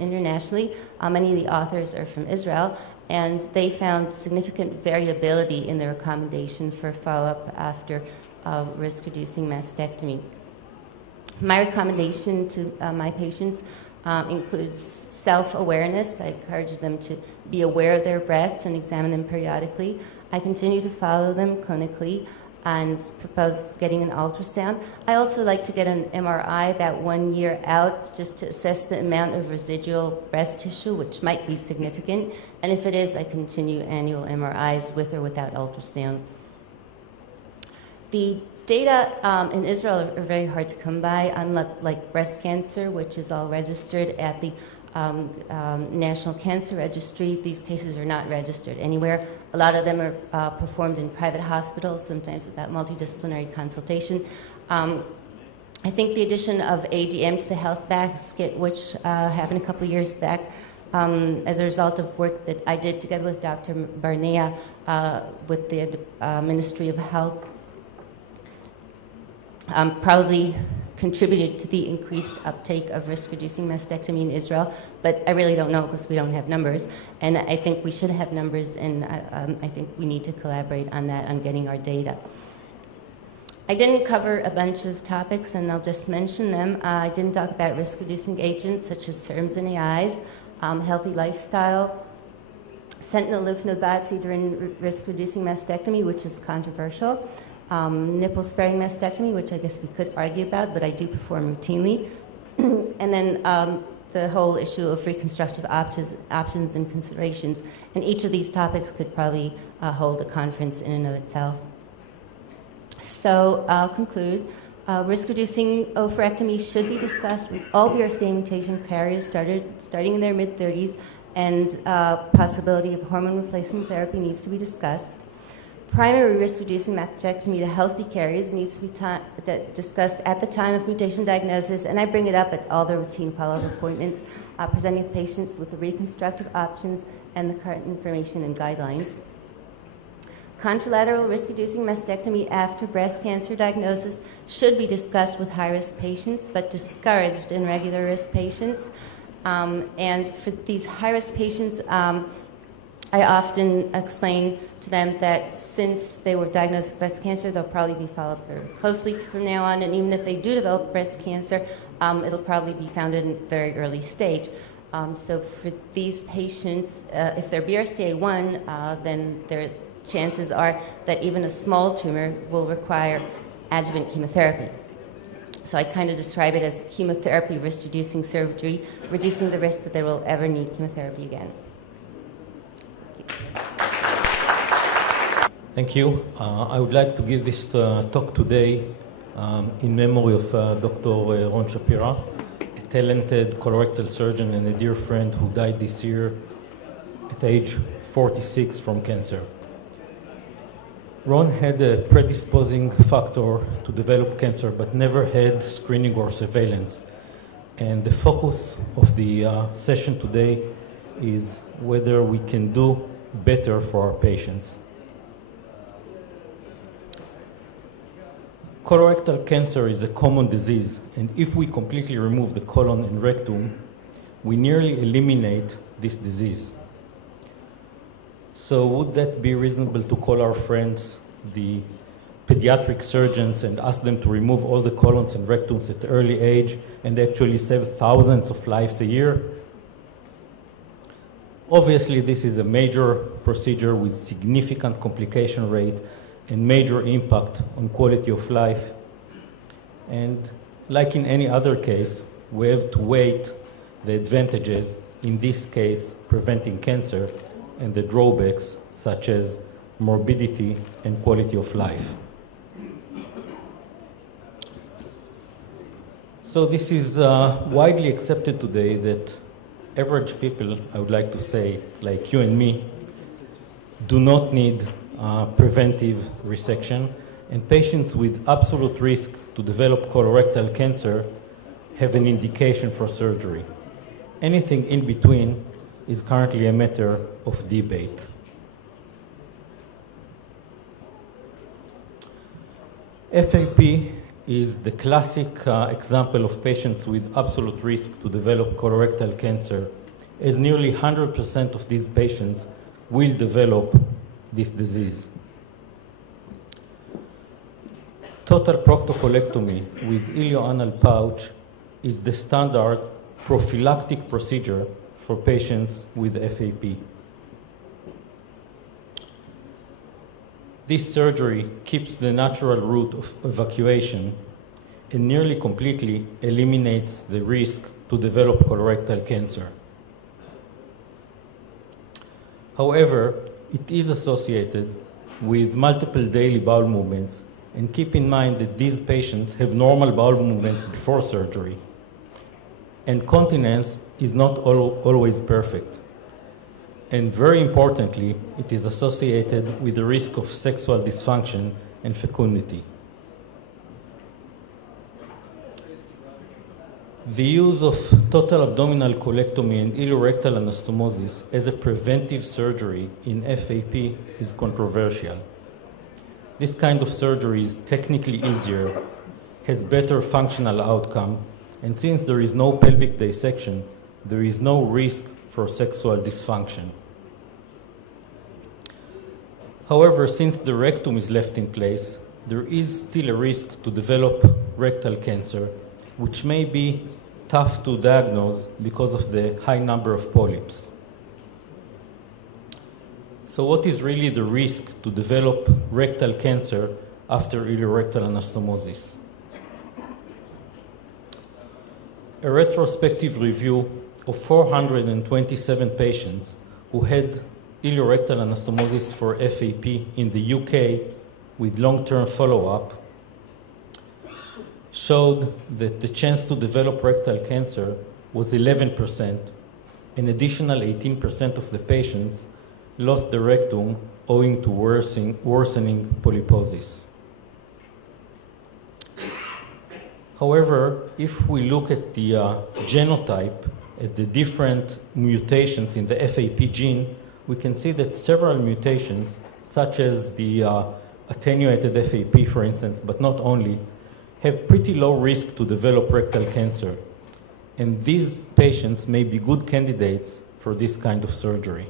internationally. Many of the authors are from Israel. And they found significant variability in their recommendation for follow-up after risk-reducing mastectomy. My recommendation to my patients includes self-awareness. I encourage them to be aware of their breasts and examine them periodically. I continue to follow them clinically and propose getting an ultrasound. I also like to get an MRI about 1 year out, just to assess the amount of residual breast tissue, which might be significant. And if it is, I continue annual MRIs with or without ultrasound. The data in Israel are very hard to come by, unlike breast cancer, which is all registered at the National Cancer Registry. These cases are not registered anywhere. A lot of them are performed in private hospitals, sometimes without multidisciplinary consultation. I think the addition of ADM to the health basket, which happened a couple years back, as a result of work that I did together with Dr. Barnea with the Ministry of Health, probably contributed to the increased uptake of risk-reducing mastectomy in Israel, but I really don't know because we don't have numbers. And I think we should have numbers, and I think we need to collaborate on that, on getting our data. I didn't cover a bunch of topics, and I'll just mention them. I didn't talk about risk-reducing agents such as SERMs and AIs, healthy lifestyle, sentinel lymph node biopsy during risk-reducing mastectomy, which is controversial, nipple-sparing mastectomy, which I guess we could argue about, but I do perform routinely, and then the whole issue of reconstructive options and considerations. And each of these topics could probably hold a conference in and of itself. So I'll conclude. Risk-reducing oophorectomy should be discussed with all BRCA mutation carriers starting in their mid-30s, and possibility of hormone replacement therapy needs to be discussed. Primary risk-reducing mastectomy to healthy carriers needs to be discussed at the time of mutation diagnosis, and I bring it up at all the routine follow-up appointments, presenting patients with the reconstructive options and the current information and guidelines. Contralateral risk-reducing mastectomy after breast cancer diagnosis should be discussed with high-risk patients, but discouraged in regular risk patients. And for these high-risk patients, I often explain to them that since they were diagnosed with breast cancer, they'll probably be followed very closely from now on, and even if they do develop breast cancer, it'll probably be found in a very early stage. So for these patients, if they're BRCA1, then their chances are that even a small tumor will require adjuvant chemotherapy. So I kind of describe it as chemotherapy risk-reducing surgery, reducing the risk that they will ever need chemotherapy again. Thank you. I would like to give this talk today in memory of Dr. Ron Shapira, a talented colorectal surgeon and a dear friend who died this year at age 46 from cancer. Ron had a predisposing factor to develop cancer, but never had screening or surveillance. And the focus of the session today is whether we can do better for our patients. Colorectal cancer is a common disease, and if we completely remove the colon and rectum, we nearly eliminate this disease. So would that be reasonable to call our friends, the pediatric surgeons, and ask them to remove all the colons and rectums at an early age and actually save thousands of lives a year? Obviously, this is a major procedure with significant complication rate and major impact on quality of life. And like in any other case, we have to weigh the advantages, in this case, preventing cancer, and the drawbacks, such as morbidity and quality of life. So this is widely accepted today that average people, I would like to say, like you and me, do not need preventive resection, and patients with absolute risk to develop colorectal cancer have an indication for surgery. Anything in between is currently a matter of debate. FAP is the classic example of patients with absolute risk to develop colorectal cancer, as nearly 100% of these patients will develop this disease. Total proctocolectomy with ileoanal pouch is the standard prophylactic procedure for patients with FAP. This surgery keeps the natural route of evacuation and nearly completely eliminates the risk to develop colorectal cancer. However, it is associated with multiple daily bowel movements, and keep in mind that these patients have normal bowel movements before surgery. And continence is not always perfect. And very importantly, it is associated with the risk of sexual dysfunction and fecundity. The use of total abdominal colectomy and ileorectal anastomosis as a preventive surgery in FAP is controversial. This kind of surgery is technically easier has better functional outcome, and since there is no pelvic dissection, there is no risk for sexual dysfunction. However, since the rectum is left in place, there is still a risk to develop rectal cancer, which may be tough to diagnose because of the high number of polyps. So what is really the risk to develop rectal cancer after ileorectal anastomosis? A retrospective review of 427 patients who had ileorectal anastomosis for FAP in the UK with long-term follow-up showed that the chance to develop rectal cancer was 11%. An additional 18% of the patients lost the rectum owing to worsening polyposis. However, if we look at the genotype, at the different mutations in the FAP gene, we can see that several mutations, such as the attenuated FAP, for instance, but not only, have pretty low risk to develop rectal cancer. And these patients may be good candidates for this kind of surgery.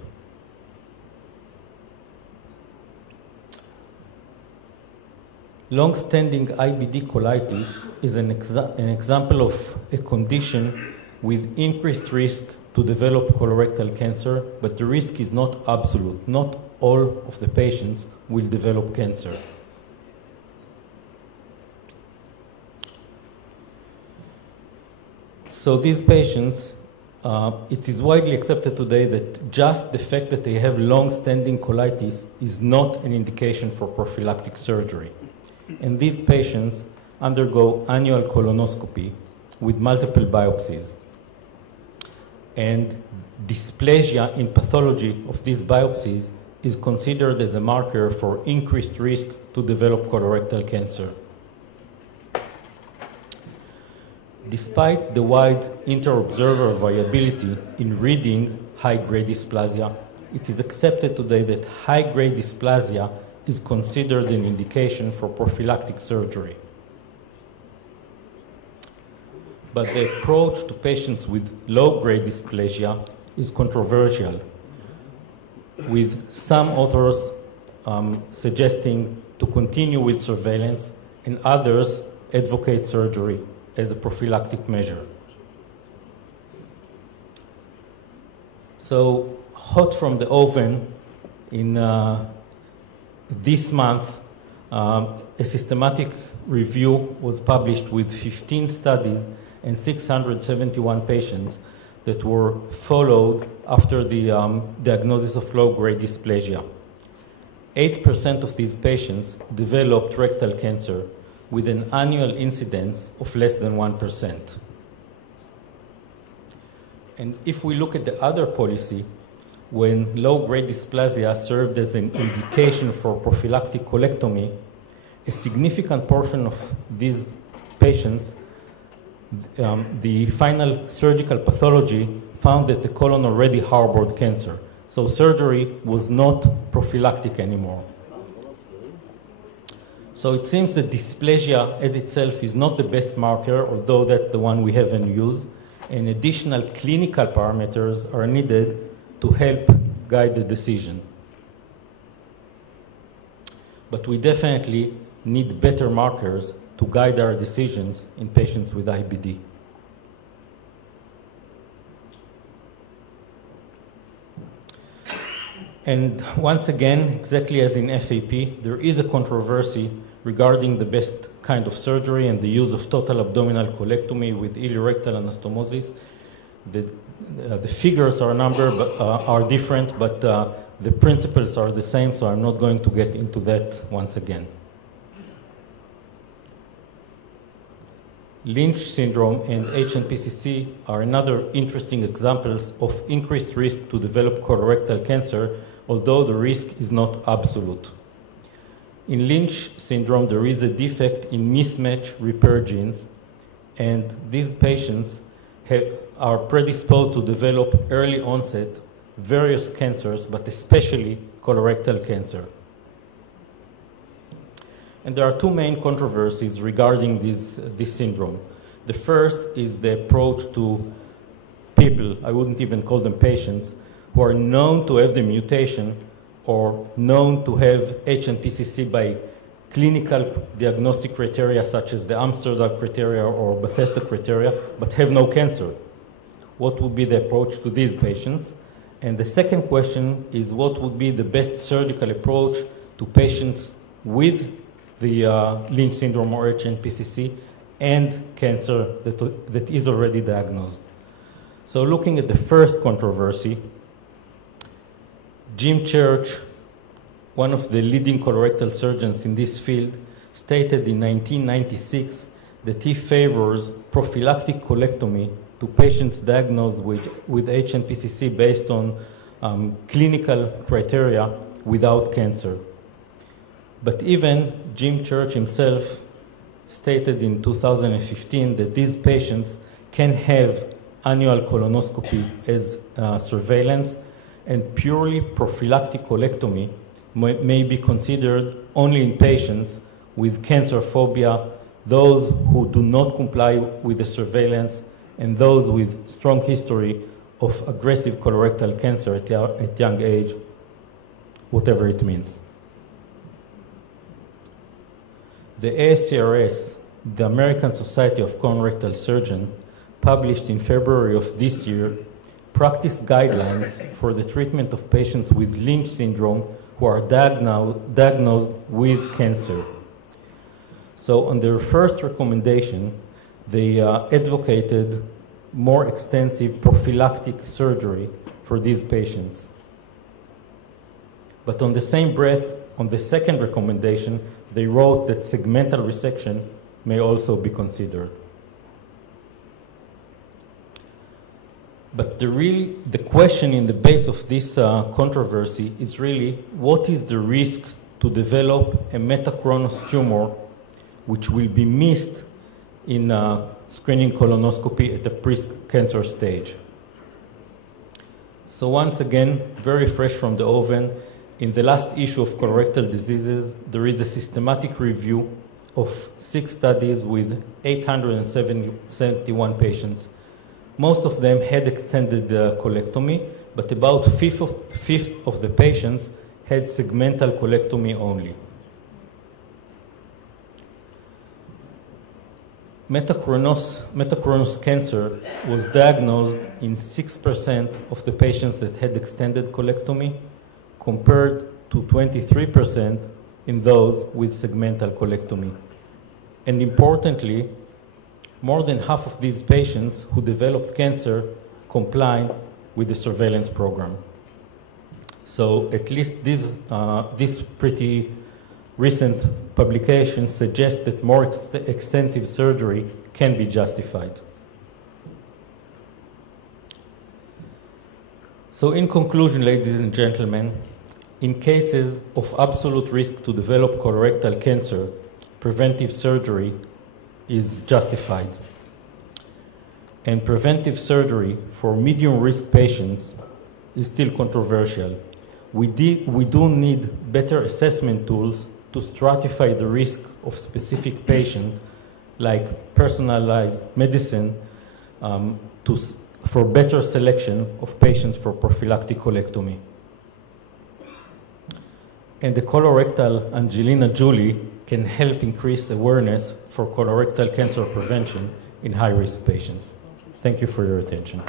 Long-standing IBD colitis is an example of a condition with increased risk to develop colorectal cancer, but the risk is not absolute. Not all of the patients will develop cancer. So these patients, it is widely accepted today that just the fact that they have long-standing colitis is not an indication for prophylactic surgery. And these patients undergo annual colonoscopy with multiple biopsies. And dysplasia in pathology of these biopsies is considered as a marker for increased risk to develop colorectal cancer. Despite the wide inter-observer variability in reading high-grade dysplasia, it is accepted today that high-grade dysplasia is considered an indication for prophylactic surgery. But the approach to patients with low-grade dysplasia is controversial, with some authors suggesting to continue with surveillance and others advocate surgery as a prophylactic measure. So, hot from the oven, in this month, a systematic review was published with 15 studies and 671 patients that were followed after the diagnosis of low-grade dysplasia. 8% of these patients developed rectal cancer with an annual incidence of less than 1%. And if we look at the other policy, when low-grade dysplasia served as an indication for prophylactic colectomy, a significant portion of these patients, the final surgical pathology found that the colon already harbored cancer. So surgery was not prophylactic anymore. So it seems that dysplasia as itself is not the best marker, although that's the one we have in use, and additional clinical parameters are needed to help guide the decision. But we definitely need better markers to guide our decisions in patients with IBD. And once again, exactly as in FAP, there is a controversy regarding the best kind of surgery and the use of total abdominal colectomy with ileorectal anastomosis. The figures are different, but the principles are the same, so I'm not going to get into that once again. Lynch syndrome and HNPCC are another interesting examples of increased risk to develop colorectal cancer, although the risk is not absolute. In Lynch syndrome, there is a defect in mismatch repair genes, and these patients are predisposed to develop early onset various cancers, but especially colorectal cancer. And there are two main controversies regarding this syndrome. The first is the approach to people, I wouldn't even call them patients, who are known to have the mutation or known to have HNPCC by clinical diagnostic criteria such as the Amsterdam criteria or Bethesda criteria, but have no cancer. What would be the approach to these patients? And the second question is, what would be the best surgical approach to patients with the Lynch syndrome or HNPCC and cancer that is already diagnosed? So looking at the first controversy, Jim Church, one of the leading colorectal surgeons in this field, stated in 1996 that he favors prophylactic colectomy to patients diagnosed with HNPCC based on clinical criteria without cancer. But even Jim Church himself stated in 2015 that these patients can have annual colonoscopy as surveillance, and purely prophylactic colectomy may be considered only in patients with cancer phobia, those who do not comply with the surveillance, and those with strong history of aggressive colorectal cancer at young age, whatever it means. The ASCRS, the American Society of Colorectal Surgeons, published in February of this year practice guidelines for the treatment of patients with Lynch syndrome who are diagnosed with cancer. So on their first recommendation, they advocated more extensive prophylactic surgery for these patients. But on the same breath, on the second recommendation, they wrote that segmental resection may also be considered. But the question in the base of this controversy is really, what is the risk to develop a metachronous tumor which will be missed in screening colonoscopy at the pre-cancer stage? So once again, very fresh from the oven, in the last issue of Colorectal Diseases, there is a systematic review of 6 studies with 871 patients. Most of them had extended colectomy, but about fifth of the patients had segmental colectomy only. Metachronous cancer was diagnosed in 6% of the patients that had extended colectomy, compared to 23% in those with segmental colectomy. And importantly, more than half of these patients who developed cancer complied with the surveillance program. So at least this pretty recent publication suggests that more extensive surgery can be justified. So in conclusion, ladies and gentlemen, in cases of absolute risk to develop colorectal cancer, preventive surgery is justified. And preventive surgery for medium-risk patients is still controversial. We do need better assessment tools to stratify the risk of specific patients, like personalized medicine, for better selection of patients for prophylactic colectomy. And the colorectal Angelina Jolie can help increase awareness for colorectal cancer prevention in high-risk patients. Thank you for your attention.